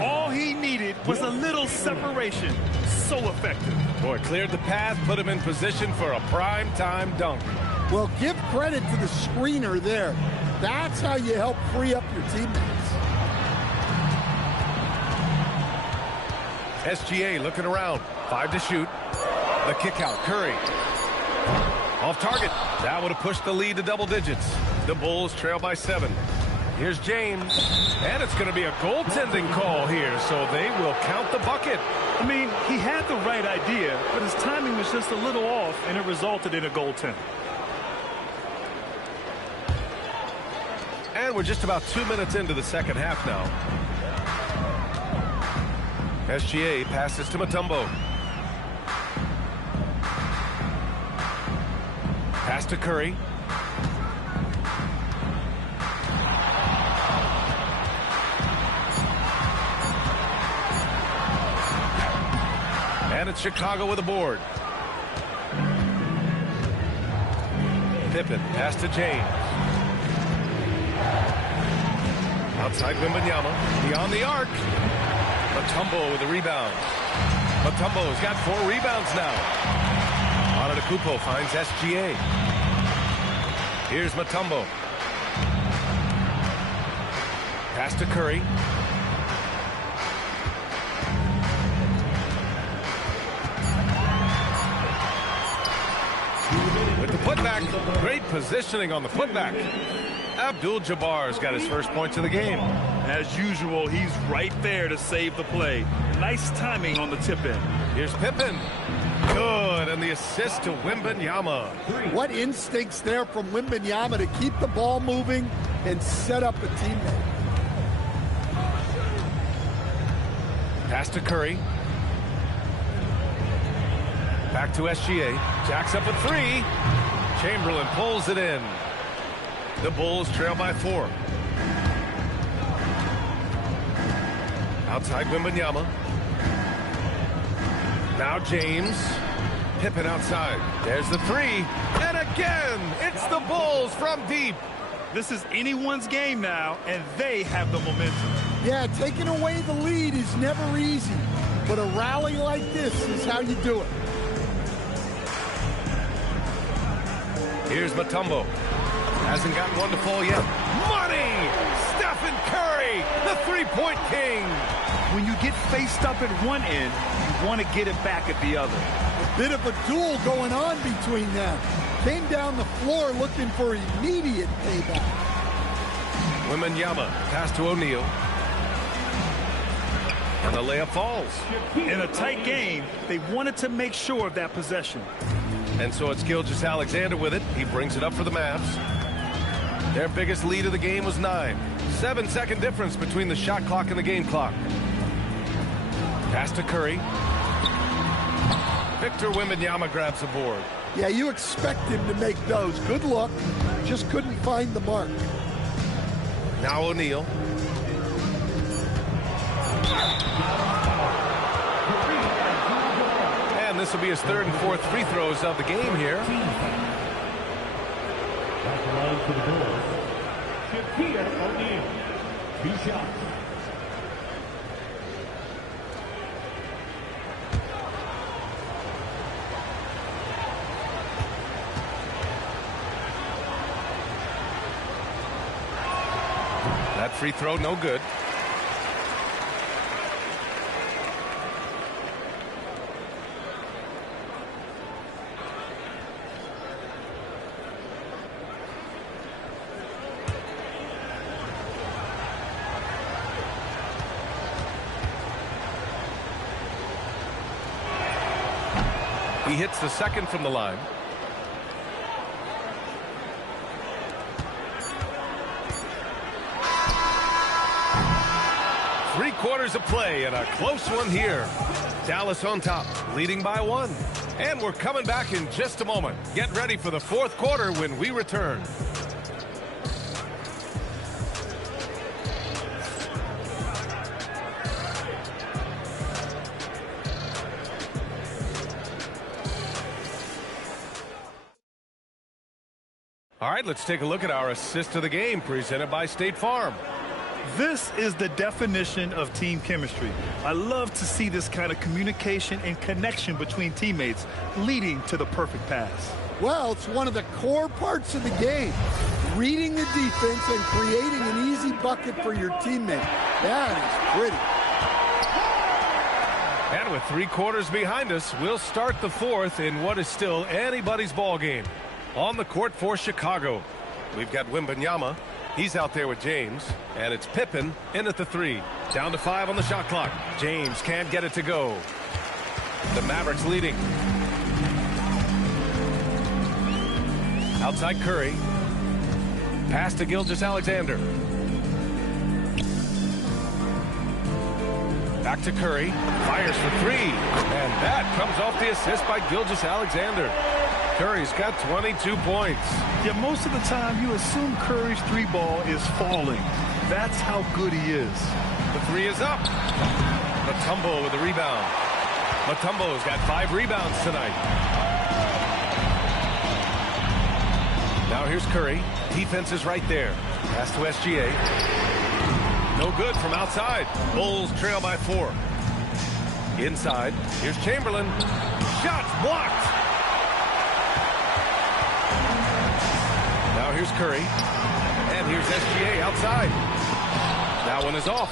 All he needed was a little separation. So effective. Boy, cleared the path, put him in position for a prime-time dunk. Well, give credit to the screener there. That's how you help free up your teammates. SGA looking around. 5 to shoot. The kick out. Curry. Off target. That would have pushed the lead to double digits. The Bulls trail by 7. Here's James. And it's going to be a goaltending call here, so they will count the bucket. I mean, he had the right idea, but his timing was just a little off, and it resulted in a goaltend. And we're just about 2 minutes into the second half now. SGA passes to Mutombo. Pass to Curry. And it's Chicago with a board. Pippen, pass to James. Outside Wembanyama, beyond the arc. Mutombo with a rebound. Mutombo's got 4 rebounds now. Antetokounmpo finds SGA. Here's Mutombo. Pass to Curry. With the putback. Great positioning on the putback. Abdul-Jabbar's got his first points of the game. As usual, he's right there to save the play. Nice timing on the tip-in. Here's Pippen. Good, and the assist to Wembanyama. What instincts there from Wembanyama to keep the ball moving and set up a teammate. Pass to Curry. Back to SGA. Jacks up a 3. Chamberlain pulls it in. The Bulls trail by 4. Outside Wembanyama. Now James. Pippen outside. There's the 3. And again, it's the Bulls from deep. This is anyone's game now, and they have the momentum. Yeah, taking away the lead is never easy, but a rally like this is how you do it. Here's Mutombo. Hasn't gotten one to fall yet. Money! Stephen Curry, the three-point king. When you get faced up at one end, you want to get it back at the other. A bit of a duel going on between them. Came down the floor looking for immediate payback. Wembanyama, pass to O'Neal. And the layup falls. In a tight game, they wanted to make sure of that possession. And so it's Gilgeous-Alexander with it. He brings it up for the Mavs. Their biggest lead of the game was 9. 7-second difference between the shot clock and the game clock. Pass to Curry. Victor Wembanyama grabs the board. Yeah, you expect him to make those. Good look. Just couldn't find the mark. Now O'Neal. And this will be his third and fourth free throws of the game here. At the line for the Bulls, Shaquille O'Neal. 2 shots. That free throw, no good. He hits the second from the line. Three-quarters of play and a close one here. Dallas on top, leading by 1. And we're coming back in just a moment. Get ready for the fourth quarter when we return. All right, let's take a look at our assist of the game presented by State Farm. This is the definition of team chemistry. I love to see this kind of communication and connection between teammates leading to the perfect pass. Well, it's one of the core parts of the game. Reading the defense and creating an easy bucket for your teammate. That is pretty. And with 3 quarters behind us, we'll start the fourth in what is still anybody's ball game. On the court for Chicago, we've got Wembanyama. He's out there with James, and it's Pippen in at the 3. Down to 5 on the shot clock. James can't get it to go. The Mavericks leading. Outside Curry. Pass to Gilgeous-Alexander. Back to Curry. Fires for 3. And that comes off the assist by Gilgeous-Alexander. Curry's got 22 points. Yeah, most of the time you assume Curry's 3-ball is falling. That's how good he is. The 3 is up. Mutombo with the rebound. Mutombo's got 5 rebounds tonight. Now here's Curry. Defense is right there. Pass to SGA. No good from outside. Bulls trail by 4. Inside. Here's Chamberlain. Shots blocked. Now here's Curry. And here's SGA outside. That one is off.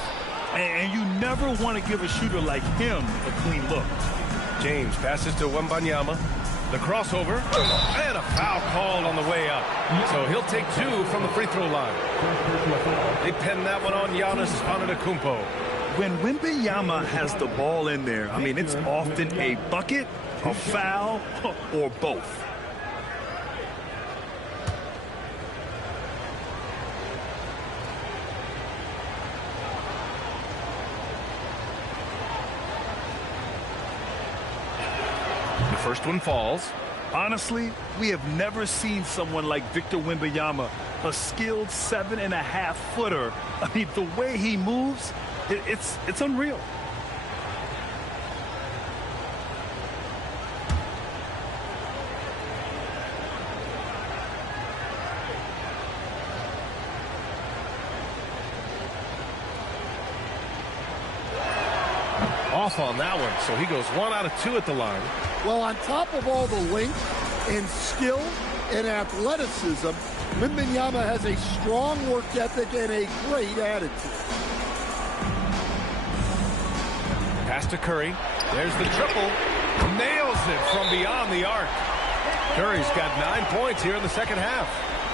And you never want to give a shooter like him a clean look. James passes to Wembanyama. The crossover. And a foul called on the way up. So he'll take 2 from the free throw line. They pen that one on Giannis Antetokounmpo. When Wembanyama has the ball in there, I mean, it's often a bucket, a foul, or both. First one falls. Honestly, we have never seen someone like Victor Wembanyama, a skilled 7.5-footer. I mean, the way he moves, it's unreal. Off on that one, so he goes 1 out of 2 at the line. Well, on top of all the length and skill and athleticism, Wembanyama has a strong work ethic and a great attitude. Pass to Curry. There's the triple. Nails it from beyond the arc. Curry's got 9 points here in the second half.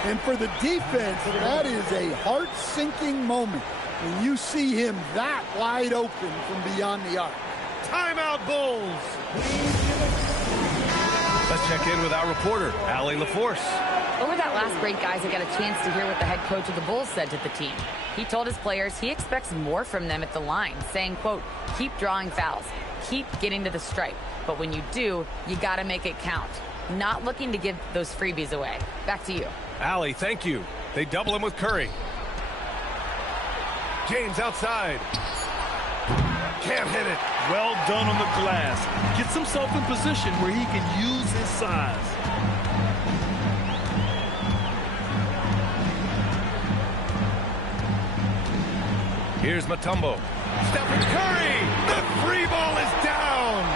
And for the defense, that is a heart-sinking moment when you see him that wide open from beyond the arc. Timeout, Bulls. Let's check in with our reporter, Allie LaForce. Over that last break, guys, I got a chance to hear what the head coach of the Bulls said to the team. He told his players he expects more from them at the line, saying, quote, keep drawing fouls, keep getting to the stripe. But when you do, you got to make it count. Not looking to give those freebies away. Back to you. Allie, thank you. They double him with Curry. James outside. Can't hit it. Well done on the glass. Gets himself in position where he can use his size. Here's Mutombo. Stephen Curry! The free ball is down!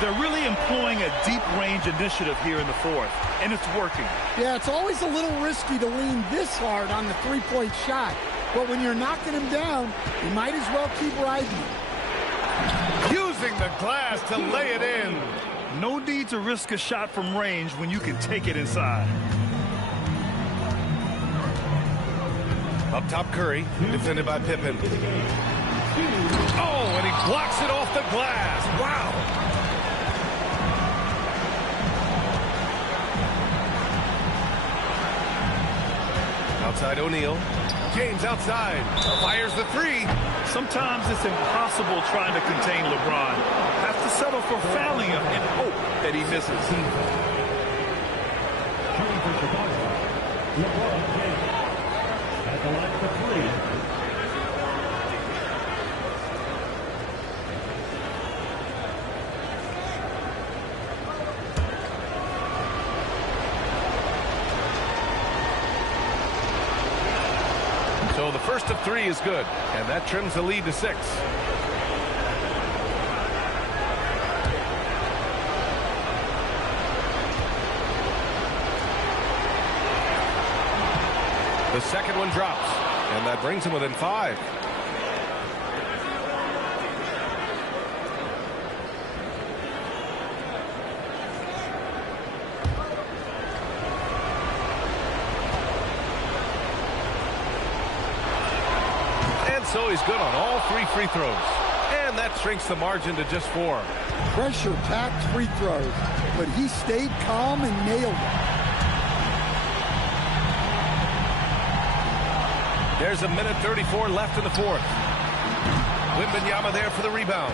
They're really employing a deep-range initiative here in the fourth, and it's working. Yeah, it's always a little risky to lean this hard on the three-point shot. But when you're knocking him down, you might as well keep riding him. Using the glass to lay it in. No need to risk a shot from range when you can take it inside. Up top, Curry, defended by Pippen. Oh, and he blocks it off the glass. Wow. Outside O'Neal. James outside. Fires the three. Sometimes it's impossible trying to contain LeBron. Has to settle for fouling him and hope that he misses. LeBron James at the line for three. So the first of three is good, and that trims the lead to 6. The second one drops, and that brings him within 5. So he's good on all 3 free throws. And that shrinks the margin to just 4. Pressure-packed free throws, but he stayed calm and nailed it. There's a minute 34 left in the fourth. Wembanyama there for the rebound.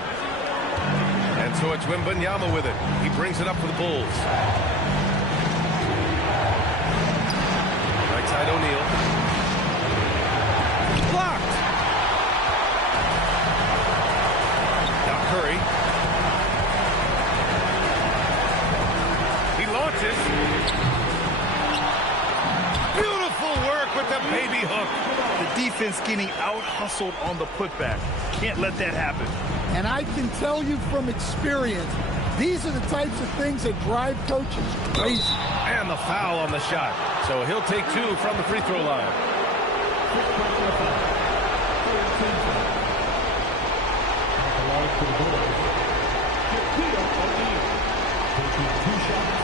And so it's Wembanyama with it. He brings it up for the Bulls. Right side O'Neal. Blocked. Curry. He launches. Beautiful work with the baby hook. The defense getting out-hustled on the putback. Can't let that happen. And I can tell you from experience, these are the types of things that drive coaches crazy. And the foul on the shot. So he'll take 2 from the free throw line. For the Bulls, Shaquille O'Neal taking 2 shots.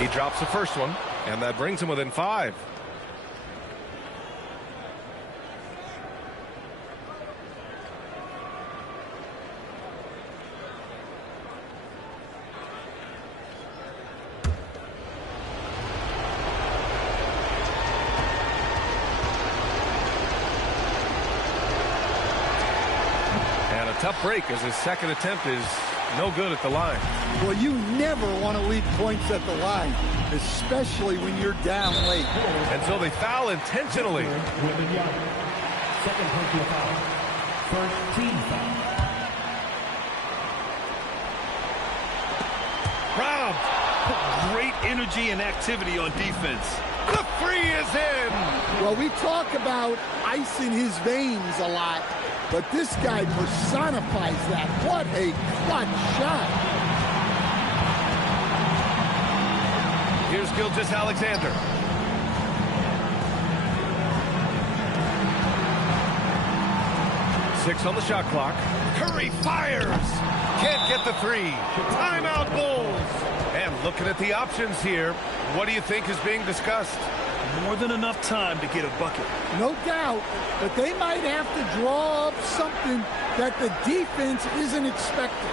He drops the first one, and that brings him within 5. Tough break as his second attempt is no good at the line. Well, you never want to leave points at the line, especially when you're down late. And so they foul intentionally. Second personal foul. First team foul. Rob. Great energy and activity on defense. The free is in. Well, we talk about ice in his veins a lot, but this guy personifies that. What a clutch shot. Here's Gilgeous-Alexander. Six on the shot clock. Curry fires. Can't get the 3. Timeout Bulls. And looking at the options here, what do you think is being discussed? More than enough time to get a bucket. No doubt, but they might have to draw up something that the defense isn't expecting.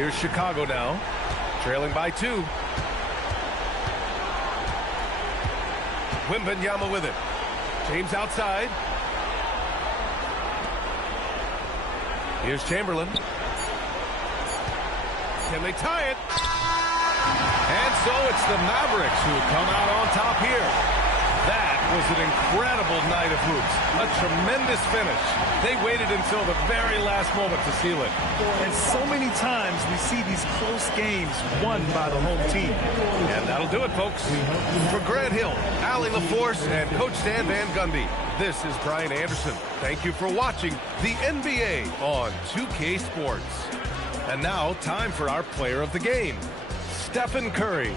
Here's Chicago now, trailing by 2. Wembanyama with it. James outside. Here's Chamberlain. Can they tie it? And so it's the Mavericks who come out on top here. That was an incredible night of hoops. A tremendous finish. They waited until the very last moment to seal it. And so many times we see these close games won by the home team. And that'll do it, folks. For Grant Hill, Allie LaForce, and Coach Stan Van Gundy, this is Brian Anderson. Thank you for watching the NBA on 2K Sports. And now, time for our player of the game, Stephen Curry.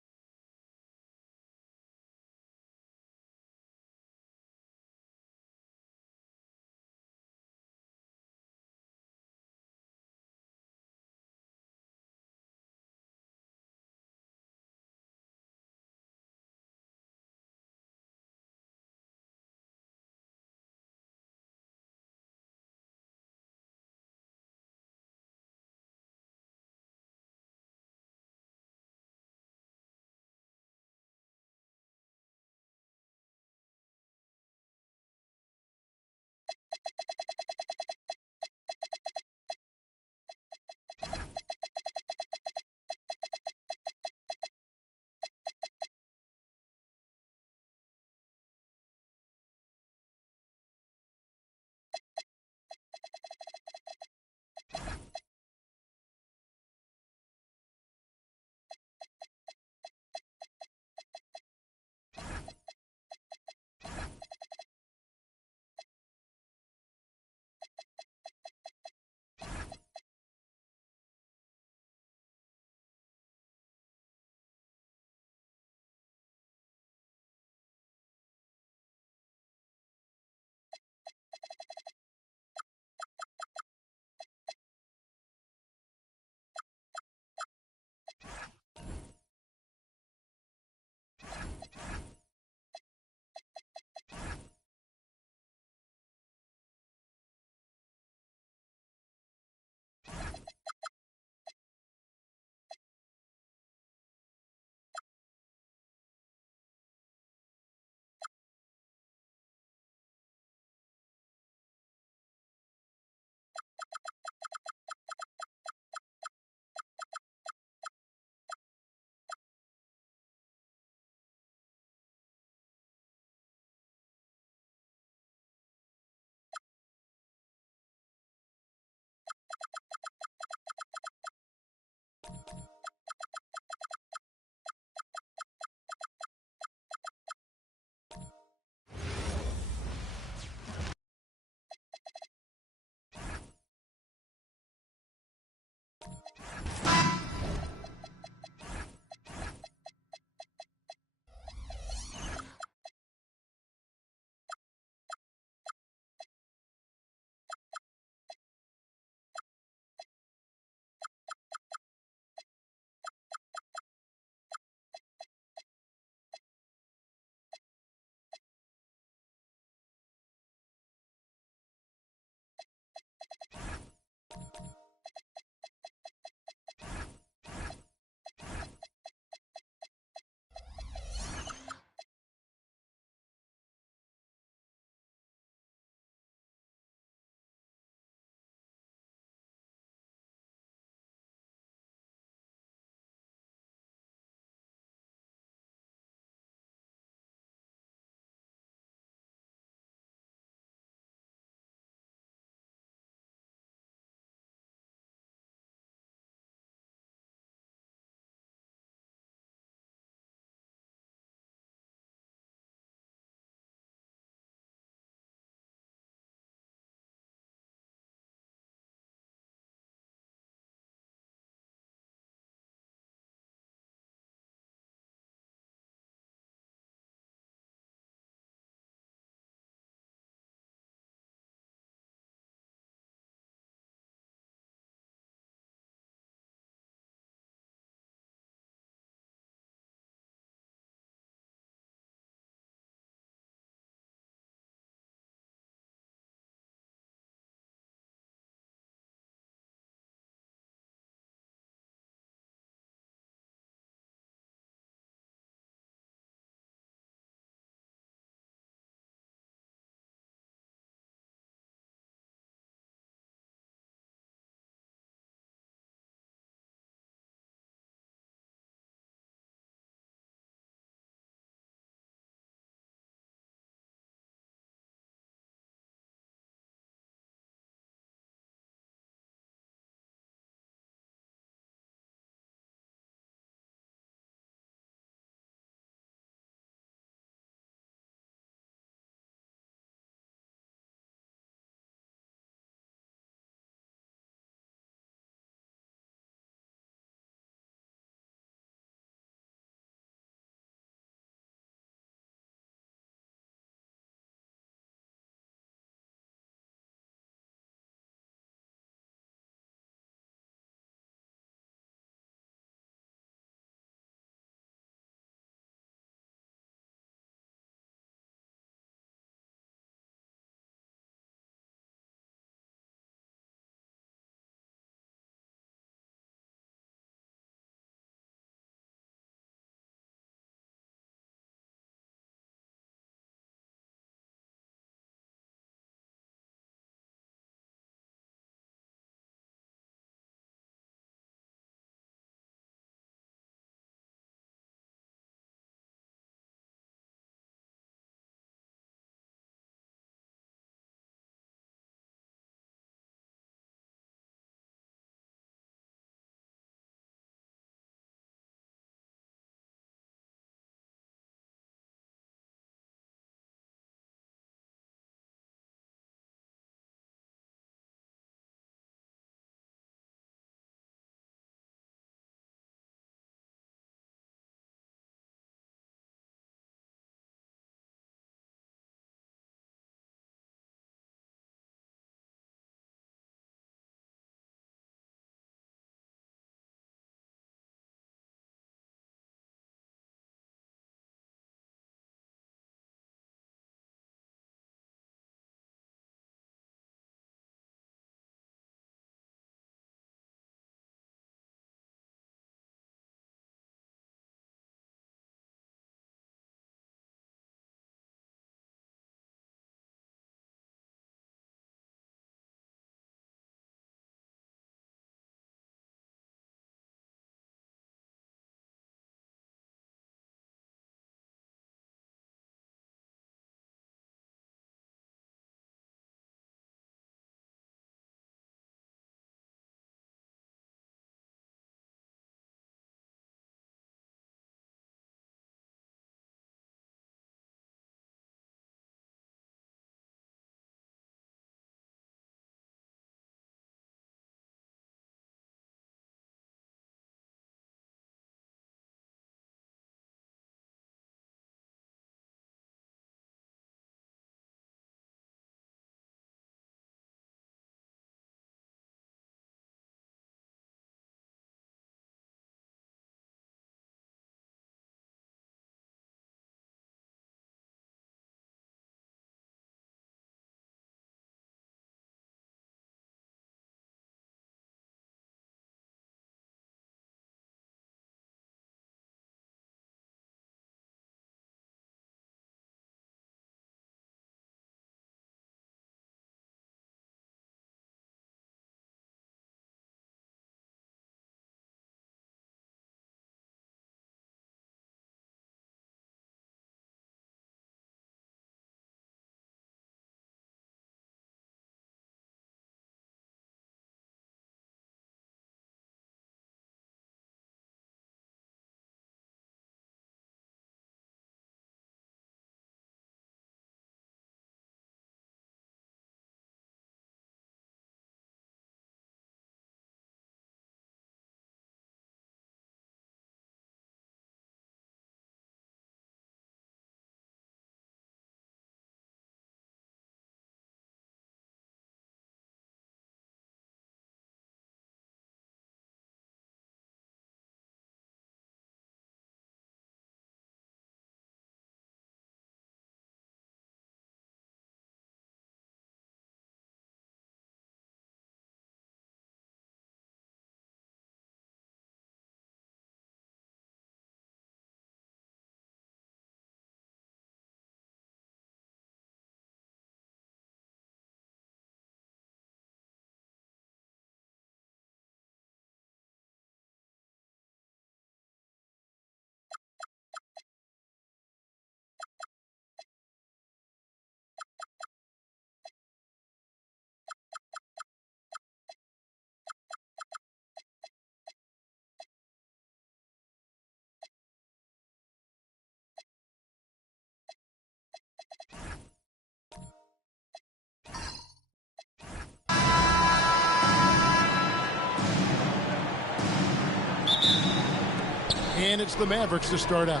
And it's the Mavericks to start out.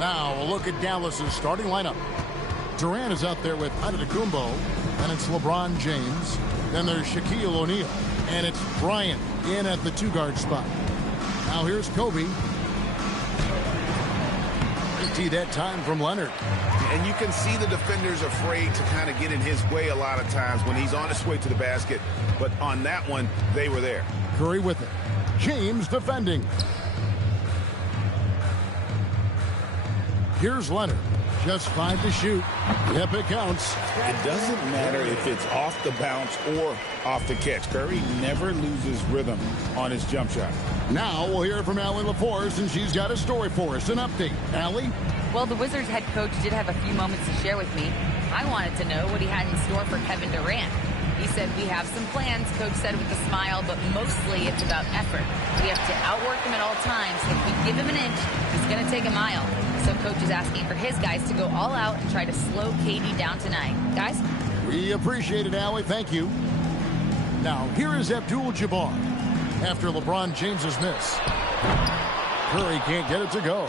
Now a look at Dallas's starting lineup. Durant is out there with Antetokounmpo, and it's LeBron James. Then there's Shaquille O'Neal, and it's Bryant in at the 2-guard spot. Now here's Kobe. That time from Leonard. And you can see the defenders afraid to kind of get in his way a lot of times when he's on his way to the basket. But on that one, they were there. Curry with it. James defending. Here's Leonard. Just 5 to shoot. Yep, it counts. It doesn't matter if it's off the bounce or off the catch. Curry never loses rhythm on his jump shot. Now we'll hear from Allie LaForce, and she's got a story for us. An update. Allie? Well, the Wizards head coach did have a few moments to share with me. I wanted to know what he had in store for Kevin Durant. He said, we have some plans, Coach said with a smile, but mostly it's about effort. We have to outwork him at all times. If we give him an inch, he's going to take a mile. So Coach is asking for his guys to go all out and try to slow KD down tonight. Guys? We appreciate it, Allie. Thank you. Now, here is Abdul-Jabbar after LeBron James's miss. Curry can't get it to go.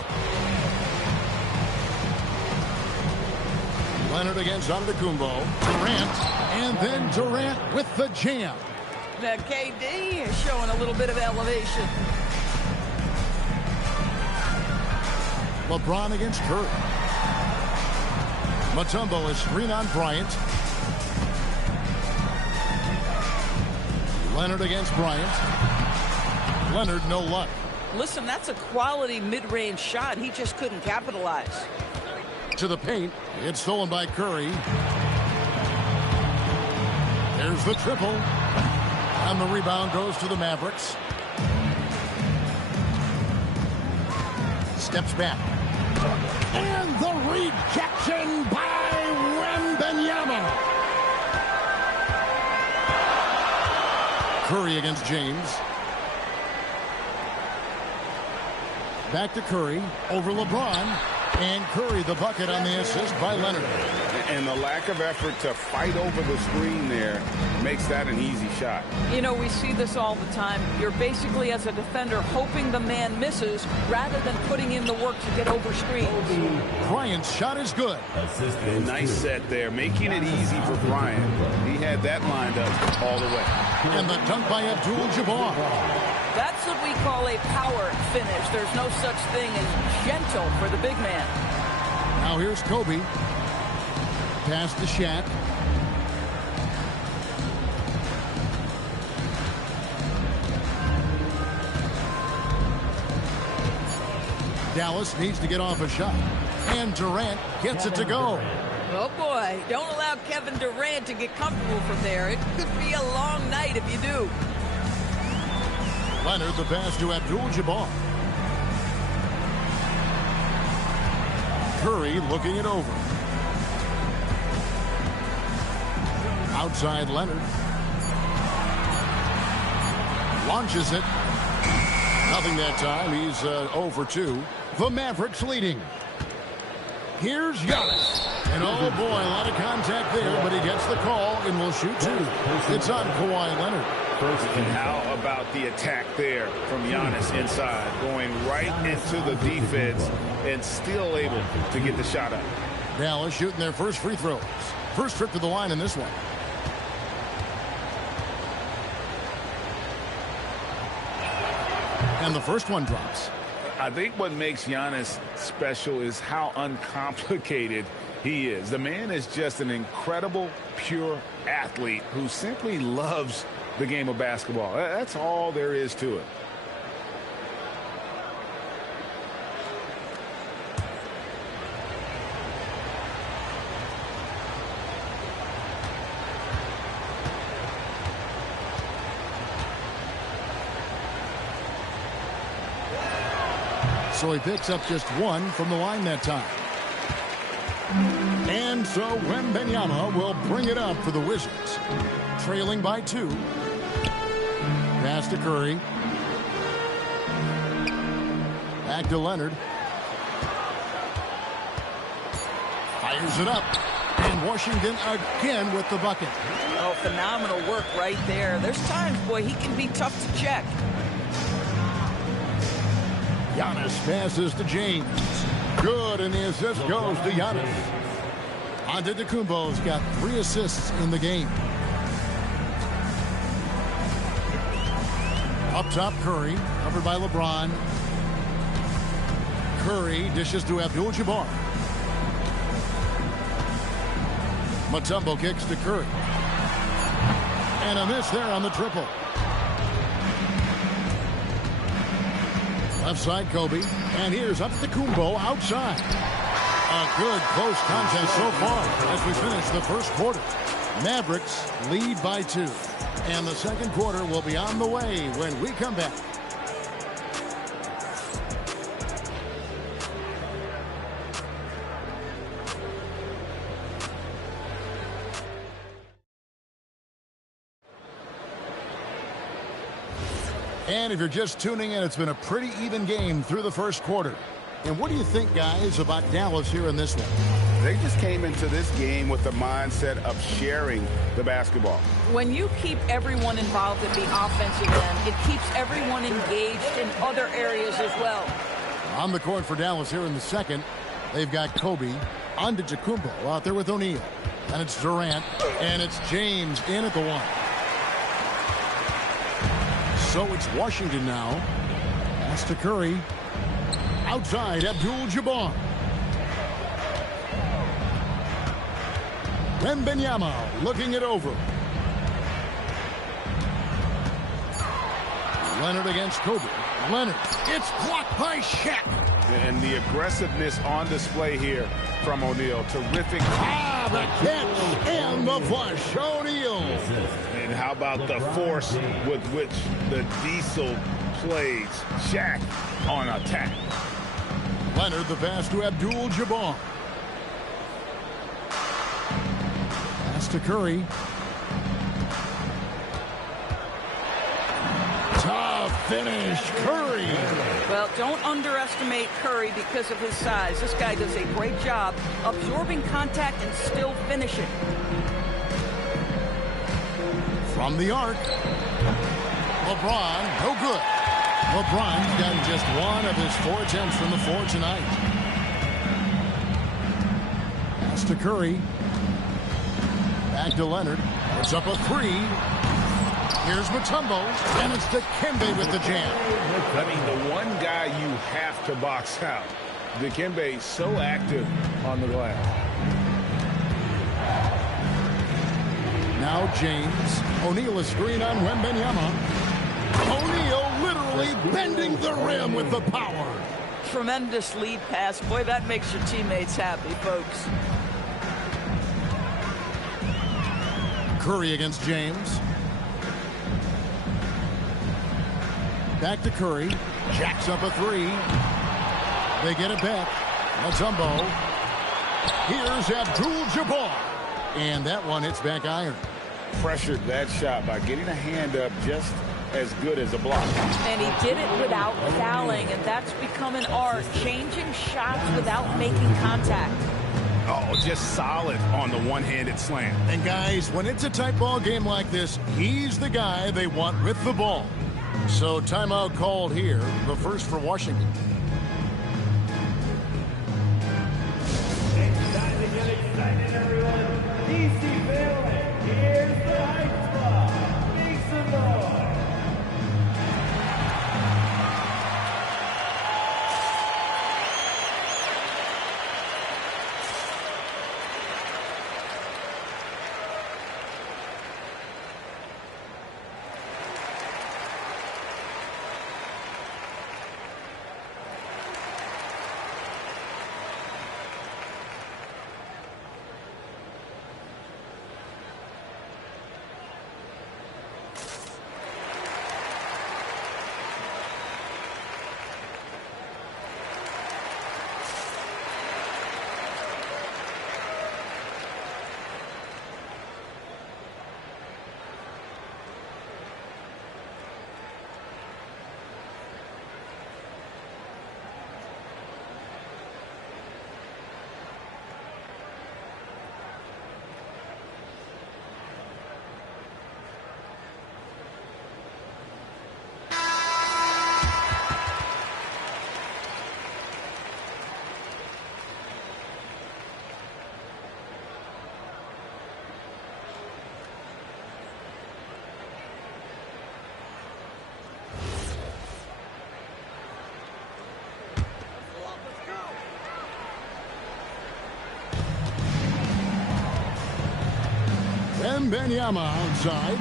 Leonard against Antetokounmpo. Durant, and then Durant with the jam. Now KD is showing a little bit of elevation. LeBron against Curry. Mutombo is screen on Bryant. Leonard against Bryant. Leonard, no luck. Listen, that's a quality mid-range shot. He just couldn't capitalize. To the paint. It's stolen by Curry. There's the triple. And the rebound goes to the Mavericks. Steps back. And the rejection by Wembanyama. Curry against James. Back to Curry. Over LeBron. And Curry the bucket on the assist by Leonard. And the lack of effort to fight over the screen there makes that an easy shot. You know, we see this all the time. You're basically, as a defender, hoping the man misses rather than putting in the work to get over screens. Bryant's shot is good. Nice set there, making it easy for Bryant. He had that lined up all the way. And the dunk by Abdul-Jabbar. That's what we call a power finish. There's no such thing as gentle for the big man. Now here's Kobe. Pass to Shaq. Dallas needs to get off a shot. And Durant gets it to go. Oh, boy. Don't allow Kevin Durant to get comfortable from there. It could be a long night if you do. Leonard, the pass to Abdul-Jabbar. Curry looking it over. Outside Leonard. Launches it. Nothing that time. He's 0 for 2. The Mavericks leading. Here's Giannis. And oh boy, a lot of contact there, but he gets the call and will shoot 2. It's on Kawhi Leonard. And how about the attack there from Giannis inside, going right into the defense and still able to get the shot up. Dallas shooting their first free throws. First trip to the line in this one. And the first one drops. I think what makes Giannis special is how uncomplicated he is. The man is just an incredible, pure athlete who simply loves the game of basketball. That's all there is to it. So he picks up just 1 from the line that time. And so Wembanyama will bring it up for the Wizards. Trailing by 2. Pass to Curry. Back to Leonard. Fires it up. And Washington again with the bucket. Oh, phenomenal work right there. There's times, boy, he can be tough to check. Giannis passes to James. Good, and the assist goes to Giannis. Antetokounmpo's got 3 assists in the game. Up top, Curry, covered by LeBron. Curry dishes to Abdul-Jabbar. Mutombo kicks to Curry. And a miss there on the triple. Left side, Kobe. And here's Antetokounmpo outside. A good close contest so far as we finish the first quarter. Mavericks lead by 2. And the second quarter will be on the way when we come back. And if you're just tuning in, it's been a pretty even game through the first quarter. And what do you think, guys, about Dallas here in this one? They just came into this game with the mindset of sharing the basketball. When you keep everyone involved in the offensive end, it keeps everyone engaged in other areas as well. On the court for Dallas here in the second, they've got Kobe, Antetokounmpo out there with O'Neal. And it's Durant, and it's James in at the 1. So it's Washington now. Pass to Curry. Outside, Abdul-Jabbar. Wembanyama looking it over. Leonard against Kobe. Leonard. It's blocked by Shaq. And the aggressiveness on display here from O'Neal. Terrific. The catch and the flush. O'Neal. And how about the force with which the Diesel plays Shaq on attack? Leonard the pass to Abdul-Jabbar. Pass to Curry. Tough finish. Curry. Well, don't underestimate Curry because of his size. This guy does a great job absorbing contact and still finishing. From the arc. LeBron, no good. LeBron's gotten just 1 of his 4 attempts from the floor tonight. Pass to Curry. Back to Leonard. Puts up a 3. Here's Mutombo, and it's Dikembe with the jam. I mean, the one guy you have to box out. Dikembe so active on the glass. Now James. O'Neal is screen on Wembanyama. O'Neal literally bending the rim with the power. Tremendous lead pass. Boy, that makes your teammates happy, folks. Curry against James. Back to Curry. Jacks up a 3. They get it back. Mutombo. Here's Abdul-Jabbar. And that one hits back iron. Pressured that shot by getting a hand up just as good as a block. And he did it without fouling, and that's become an art. Changing shots without making contact. Oh, just solid on the one-handed slam. And guys, when it's a tight ball game like this, he's the guy they want with the ball. So timeout called here, the first for Washington. It's time to get excited, everyone. DC family, here's the Hype Club. Make some noise. Wembanyama outside.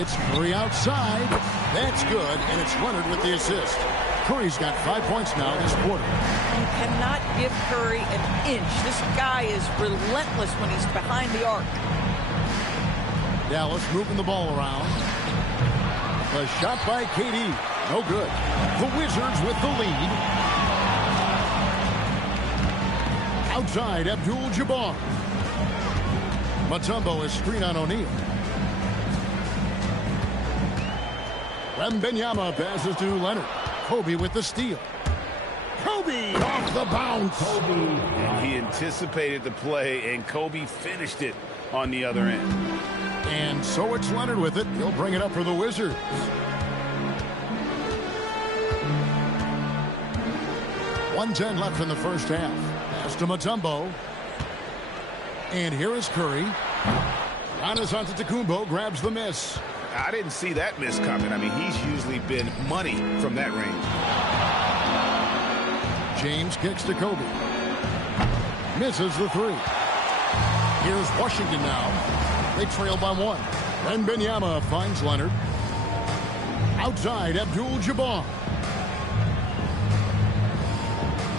It's Curry outside. That's good, and it's Leonard with the assist. Curry's got 5 points now this quarter. You cannot give Curry an inch. This guy is relentless when he's behind the arc. Dallas moving the ball around. The shot by KD. No good. The Wizards with the lead. Outside, Abdul-Jabbar. Mutombo is screen on O'Neal. Wembanyama passes to Leonard. Kobe with the steal. Kobe off the bounce. And he anticipated the play, and Kobe finished it on the other end. And so it's Leonard with it. He'll bring it up for the Wizards. .110 left in the first half. Pass to Mutombo. And here is Curry. Giannis Antetokounmpo grabs the miss. I didn't see that miss coming. I mean, he's usually been money from that range. James kicks to Kobe. Misses the three. Here's Washington now. They trail by 1. Wembanyama finds Leonard. Outside, Abdul-Jabbar.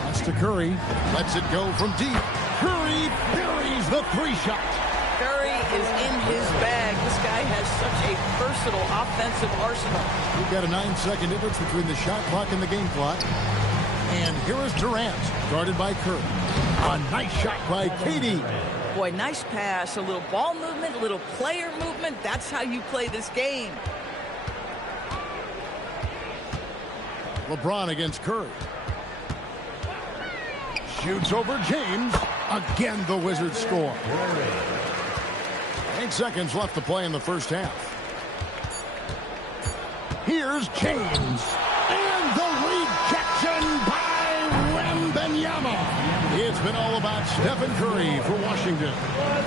Pass to Curry. Lets it go from deep. Curry buries the 3-shot. Curry is in his bag. This guy has such a versatile offensive arsenal. We've got a 9-second difference between the shot clock and the game clock. And here is Durant, guarded by Curry. A nice shot by KD. Boy, nice pass. A little ball movement, a little player movement. That's how you play this game. LeBron against Curry. Shoots over James. Again, the Wizards score. 8 seconds left to play in the first half. Here's James. And the rejection by Wembanyama. It's been all about Stephen Curry for Washington.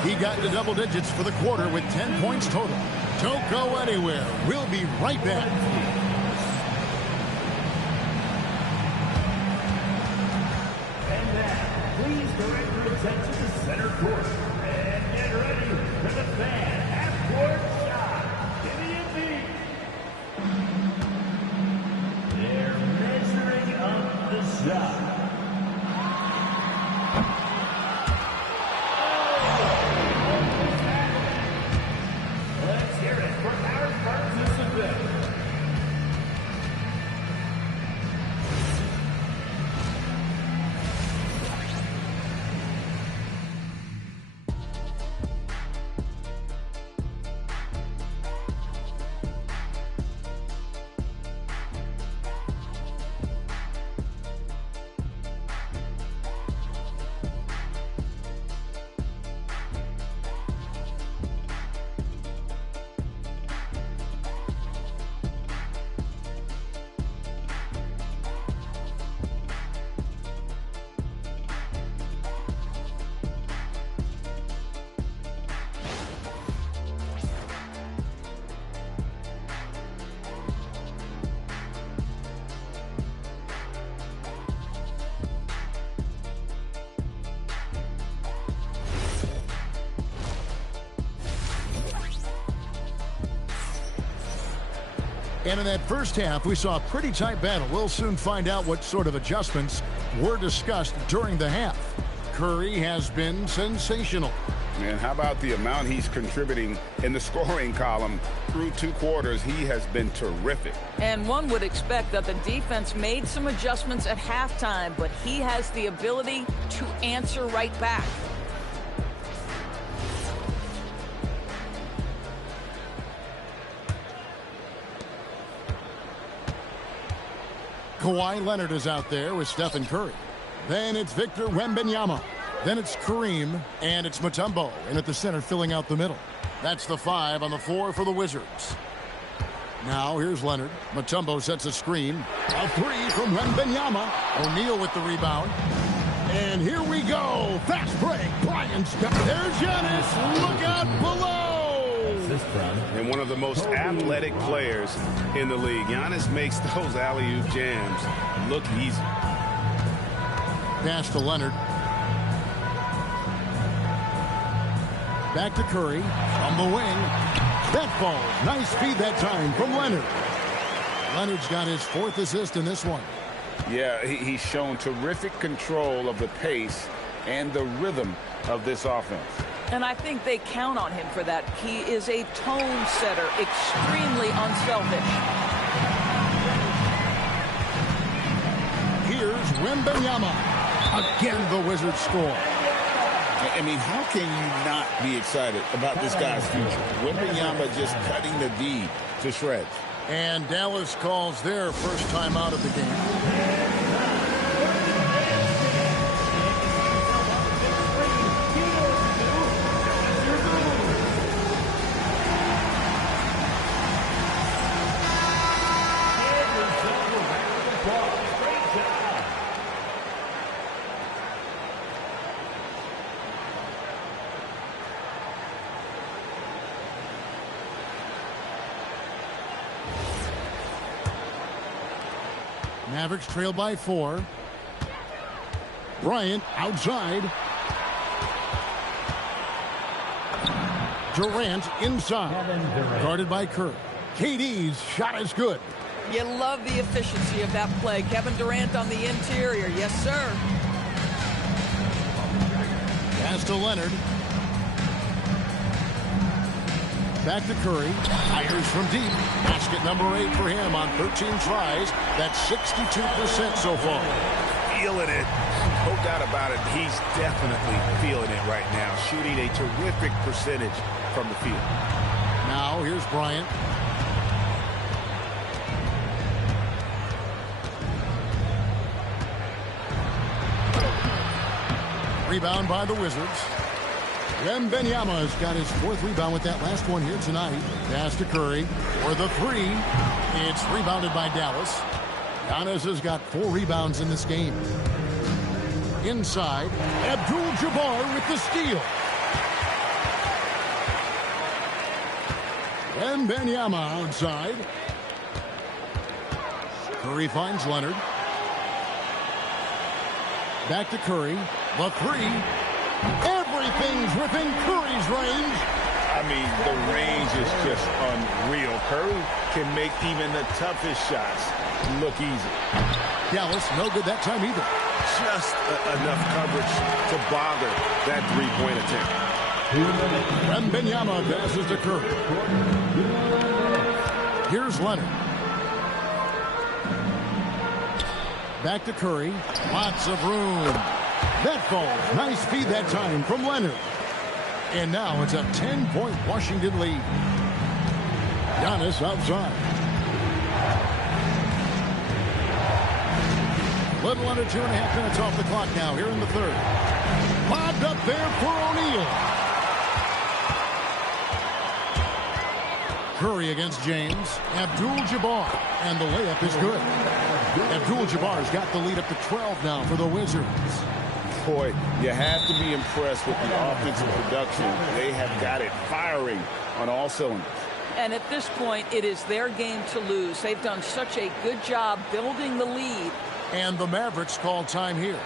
He got to double digits for the quarter with 10 points total. Don't go anywhere. We'll be right back. Please direct your attention to center court and get ready for the fan half-court shot. Give me a beat. They're measuring up the shot. Let's hear it for our participant. And in that first half, we saw a pretty tight battle. We'll soon find out what sort of adjustments were discussed during the half. Curry has been sensational. Man, how about the amount he's contributing in the scoring column through 2 quarters? He has been terrific. And one would expect that the defense made some adjustments at halftime, but he has the ability to answer right back. Kawhi Leonard is out there with Stephen Curry. Then it's Victor Wembanyama. Then it's Kareem, and it's Mutombo. And at the center, filling out the middle. That's the 5 on the floor for the Wizards. Now here's Leonard. Mutombo sets a screen. A 3 from Wembanyama. O'Neal with the rebound. And here we go. Fast break. Bryant Scott. There's Giannis. Look out below. And one of the most athletic players in the league. Giannis makes those alley-oop jams look easy. Pass to Leonard. Back to Curry from the wing. That falls. Nice feed that time from Leonard. Leonard's got his 4th assist in this one. Yeah, he's shown terrific control of the pace and the rhythm of this offense. And I think they count on him for that. He is a tone setter, extremely unselfish. Here's Wembanyama. Again, the Wizards score. I mean, how can you not be excited about this guy's future? Wembanyama just cutting the D to shreds. And Dallas calls their first time out of the game. Mavericks trail by 4. Bryant outside. Durant inside. Guarded by Kerr. KD's shot is good. You love the efficiency of that play. Kevin Durant on the interior. Yes, sir. Pass to Leonard. Back to Curry. Fires from deep. Basket number 8 for him on 13 tries. That's 62% so far. Feeling it. No doubt about it. He's definitely feeling it right now. Shooting a terrific percentage from the field. Now here's Bryant. Rebound by the Wizards. Wembanyama's got his 4th rebound with that last one here tonight. Pass to Curry for the 3. It's rebounded by Dallas. Giannis has got 4 rebounds in this game. Inside, Abdul-Jabbar with the steal. Wembanyama outside. Curry finds Leonard. Back to Curry. The 3. Everything's within Curry's range. I mean, the range is just unreal. Curry can make even the toughest shots look easy. Dallas, no good that time either. Just enough coverage to bother that 3-point attempt. Wembanyama passes to Curry. Here's Leonard. Back to Curry. Lots of room. That falls. Nice feed that time from Leonard. And now it's a 10-point Washington lead. Giannis outside. Little under 2.5 minutes off the clock now here in the 3rd. Lobbed up there for O'Neal. Curry against James. Abdul-Jabbar. And the layup is good. Abdul-Jabbar's got the lead up to 12 now for the Wizards. Boy, you have to be impressed with the offensive production. They have got it firing on all cylinders. And at this point, it is their game to lose. They've done such a good job building the lead. And the Mavericks call time here.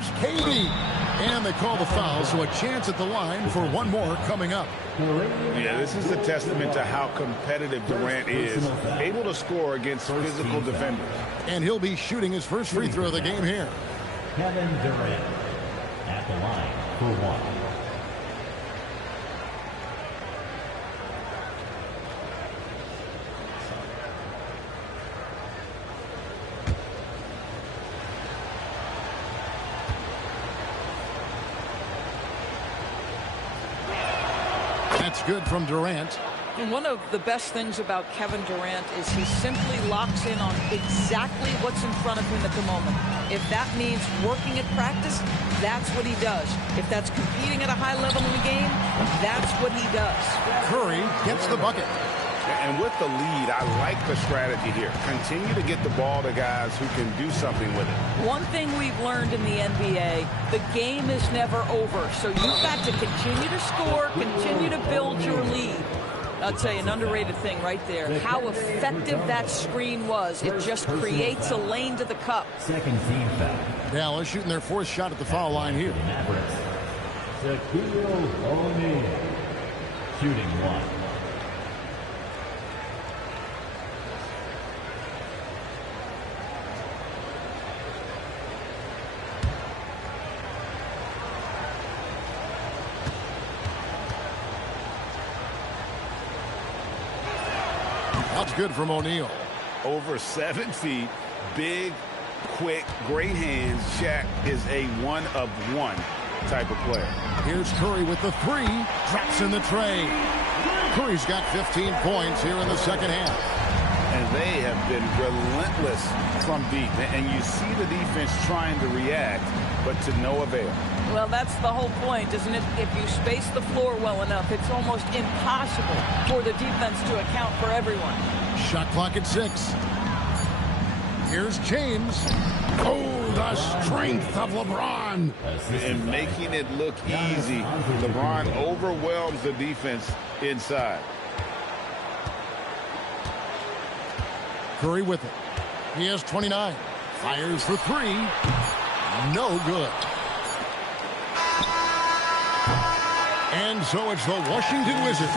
Here's KD. And they call the foul, so a chance at the line for one more coming up. Yeah, this is a testament to how competitive Durant is, able to score against physical defenders. And he'll be shooting his first free throw of the game here. Kevin Durant at the line for one. That's good from Durant. And one of the best things about Kevin Durant is he simply locks in on exactly what's in front of him at the moment. If that means working at practice, that's what he does. If that's competing at a high level in the game, that's what he does. Curry gets the bucket. And with the lead, I like the strategy here. Continue to get the ball to guys who can do something with it. One thing we've learned in the NBA, the game is never over. So you've got to continue to score, continue to build your lead. I'll tell you, an underrated thing right there. How effective that screen was. It just creates a lane to the cup. Second team foul. Dallas shooting their fourth shot at the foul line here. Mavericks. Shaquille O'Neal shooting one. That's good from O'Neal. Over 7 feet, big, quick, great hands. Shaq is a one-of-one type of player. Here's Curry with the three. Drops in the tray. Curry's got 15 points here in the second half. And they have been relentless from deep. And you see the defense trying to react, but to no avail. Well, that's the whole point, isn't it? If you space the floor well enough, it's almost impossible for the defense to account for everyone. Shot clock at 6. Here's James. Oh, the strength of LeBron. And making it look easy. LeBron overwhelms the defense inside. Curry with it. He has 29. Fires for 3. No good. And so it's the Washington Wizards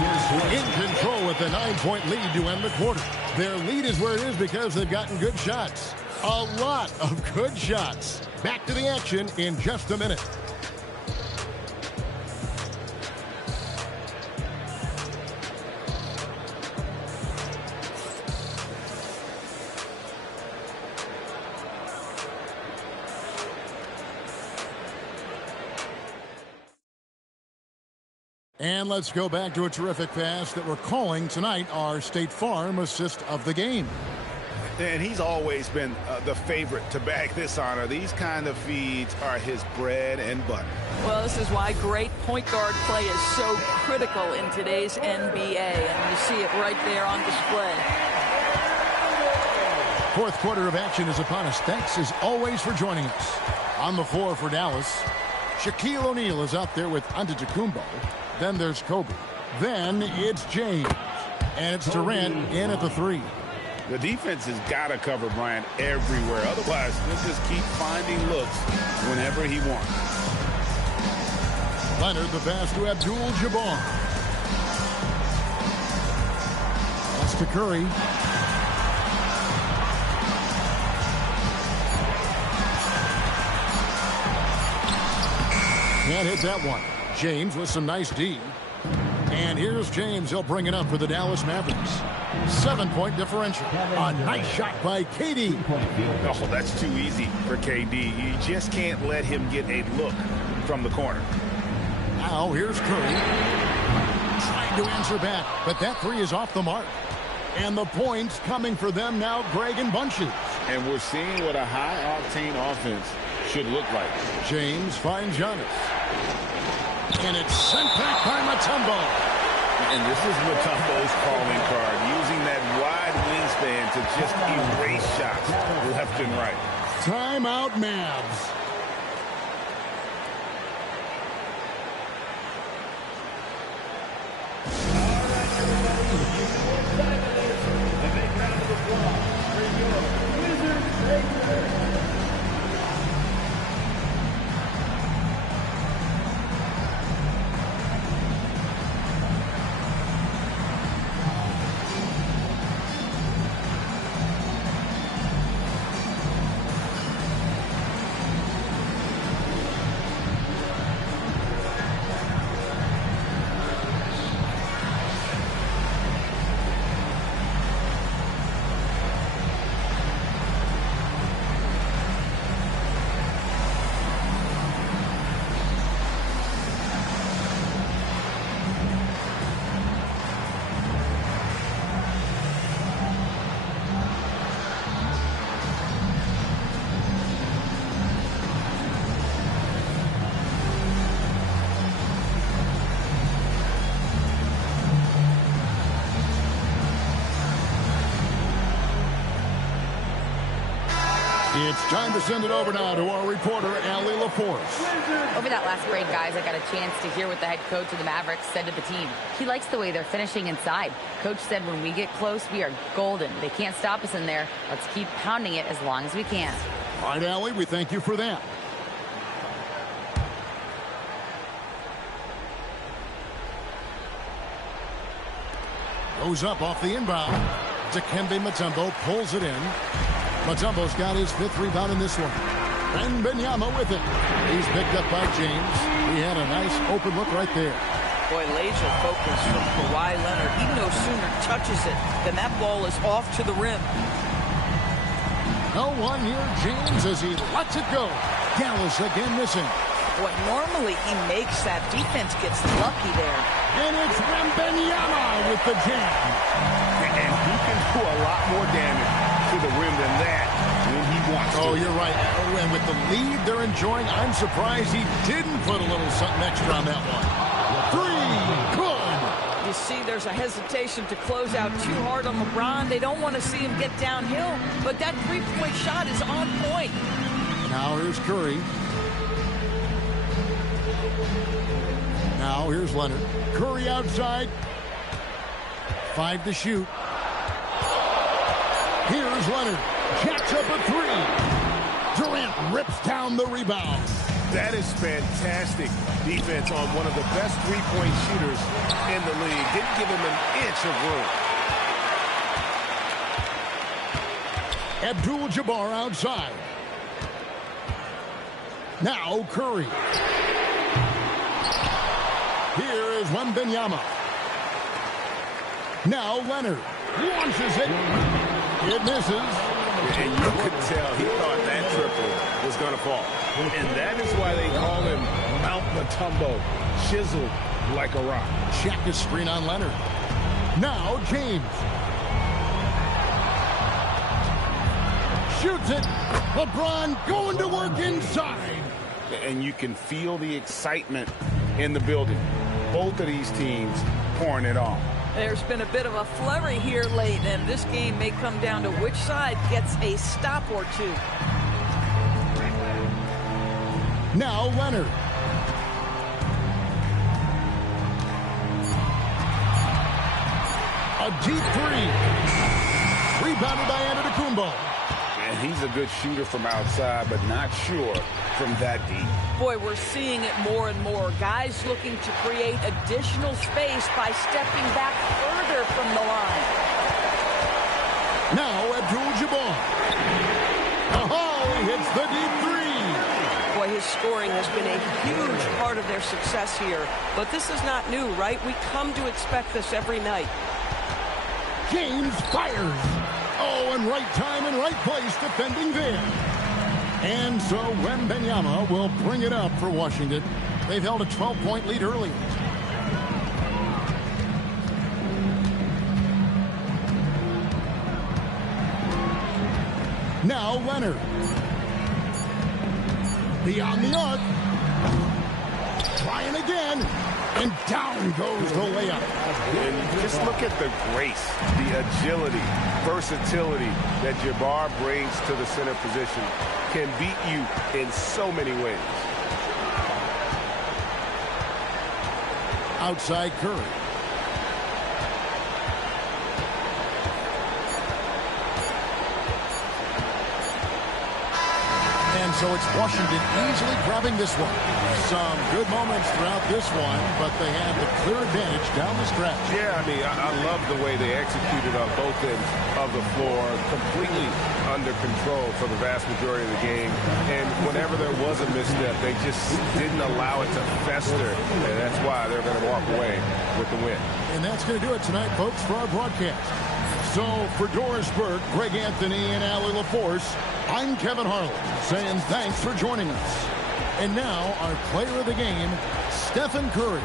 in control with a 9-point lead to end the quarter. Their lead is where it is because they've gotten good shots. A lot of good shots. Back to the action in just a minute. And let's go back to a terrific pass that we're calling tonight our State Farm assist of the game. And he's always been the favorite to bag this honor. These kind of feeds are his bread and butter. Well, this is why great point guard play is so critical in today's NBA. And you see it right there on display. Fourth quarter of action is upon us. Thanks as always for joining us. On the floor for Dallas, Shaquille O'Neal is out there with Antetokounmpo. Then there's Kobe. Then it's James. And it's Durant in at the 3. The defense has got to cover Bryant everywhere. Otherwise, he'll just keep finding looks whenever he wants. Leonard the pass to Abdul-Jabbar. That's to Curry. Can't hit that one. James with some nice D. And here's James. He'll bring it up for the Dallas Mavericks. 7-point differential. A nice shot by KD. Oh, that's too easy for KD. You just can't let him get a look from the corner. Now here's Curry. Trying to answer back, but that 3 is off the mark. And the points coming for them now, Greg, in bunches. And we're seeing what a high-octane offense should look like. James finds Giannis. And it's sent back by Mutombo. And this is Mutombo's calling card, using that wide wingspan to just erase shots left and right. Timeout, Mavs. It's time to send it over now to our reporter, Allie LaForce. Over that last break, guys, I got a chance to hear what the head coach of the Mavericks said to the team. He likes the way they're finishing inside. Coach said when we get close, we are golden. They can't stop us in there. Let's keep pounding it as long as we can. All right, Allie, we thank you for that. Goes up off the inbound. Dikembe Mutombo pulls it in. Mutombo's got his 5th rebound in this one. Wembanyama with it. He's picked up by James. He had a nice open look right there. Boy, laser focus from Kawhi Leonard. He no sooner touches it than that ball is off to the rim. No one near James as he lets it go. Dallas again missing. Boy, normally he makes that. Defense gets lucky there. And it's Wembanyama with the jam. And he can do a lot more damage to the rim than that when he wants to. Oh, you're right. And with the lead they're enjoying, I'm surprised he didn't put a little something extra on that one. 3, good. You see, there's a hesitation to close out too hard on LeBron. They don't want to see him get downhill, but that three-point shot is on point. Now here's Curry. Now here's Leonard. Curry outside. 5 to shoot. Here's Leonard. Jacks up a 3. Durant rips down the rebound. That is fantastic defense on one of the best three-point shooters in the league. Didn't give him an inch of room. Abdul-Jabbar outside. Now Curry. Here is Wembanyama. Now Leonard launches it. It misses. And you could tell he thought that triple was going to fall. And that is why they call him Mount Mutombo, chiseled like a rock. Check his screen on Leonard. Now James. Shoots it. LeBron going to work inside. And you can feel the excitement in the building. Both of these teams pouring it on. There's been a bit of a flurry here late, and this game may come down to which side gets a stop or two. Now Leonard. A deep 3. Rebounded by Antetokounmpo. And he's a good shooter from outside, but not sure from that deep. Boy, we're seeing it more and more. Guys looking to create additional space by stepping back further from the line. Now Abdul-Jabbar. Oh, he hits the deep 3. Boy, his scoring has been a huge part of their success here. But this is not new, right? We come to expect this every night. James fires. Oh, and right time and right place defending there. And so Wembanyama will bring it up for Washington. They've held a 12-point lead early. Now Leonard. Beyond the arc. Trying again. And down goes the layup. And just look at the grace, the agility, versatility that Jabbar brings to the center position. Can beat you in so many ways. Outside Curry. And so it's Washington easily grabbing this one. Some good moments throughout this one, but they have the clear advantage down the stretch. Yeah, I mean, I love the way they executed on both ends of the floor, completely under control for the vast majority of the game. And whenever there was a misstep, they just didn't allow it to fester. And that's why they're going to walk away with the win. And that's going to do it tonight, folks, for our broadcast. So for Doris Burke, Greg Anthony, and Allie LaForce, I'm Kevin Harlan saying thanks for joining us. And now our player of the game, Stephen Curry.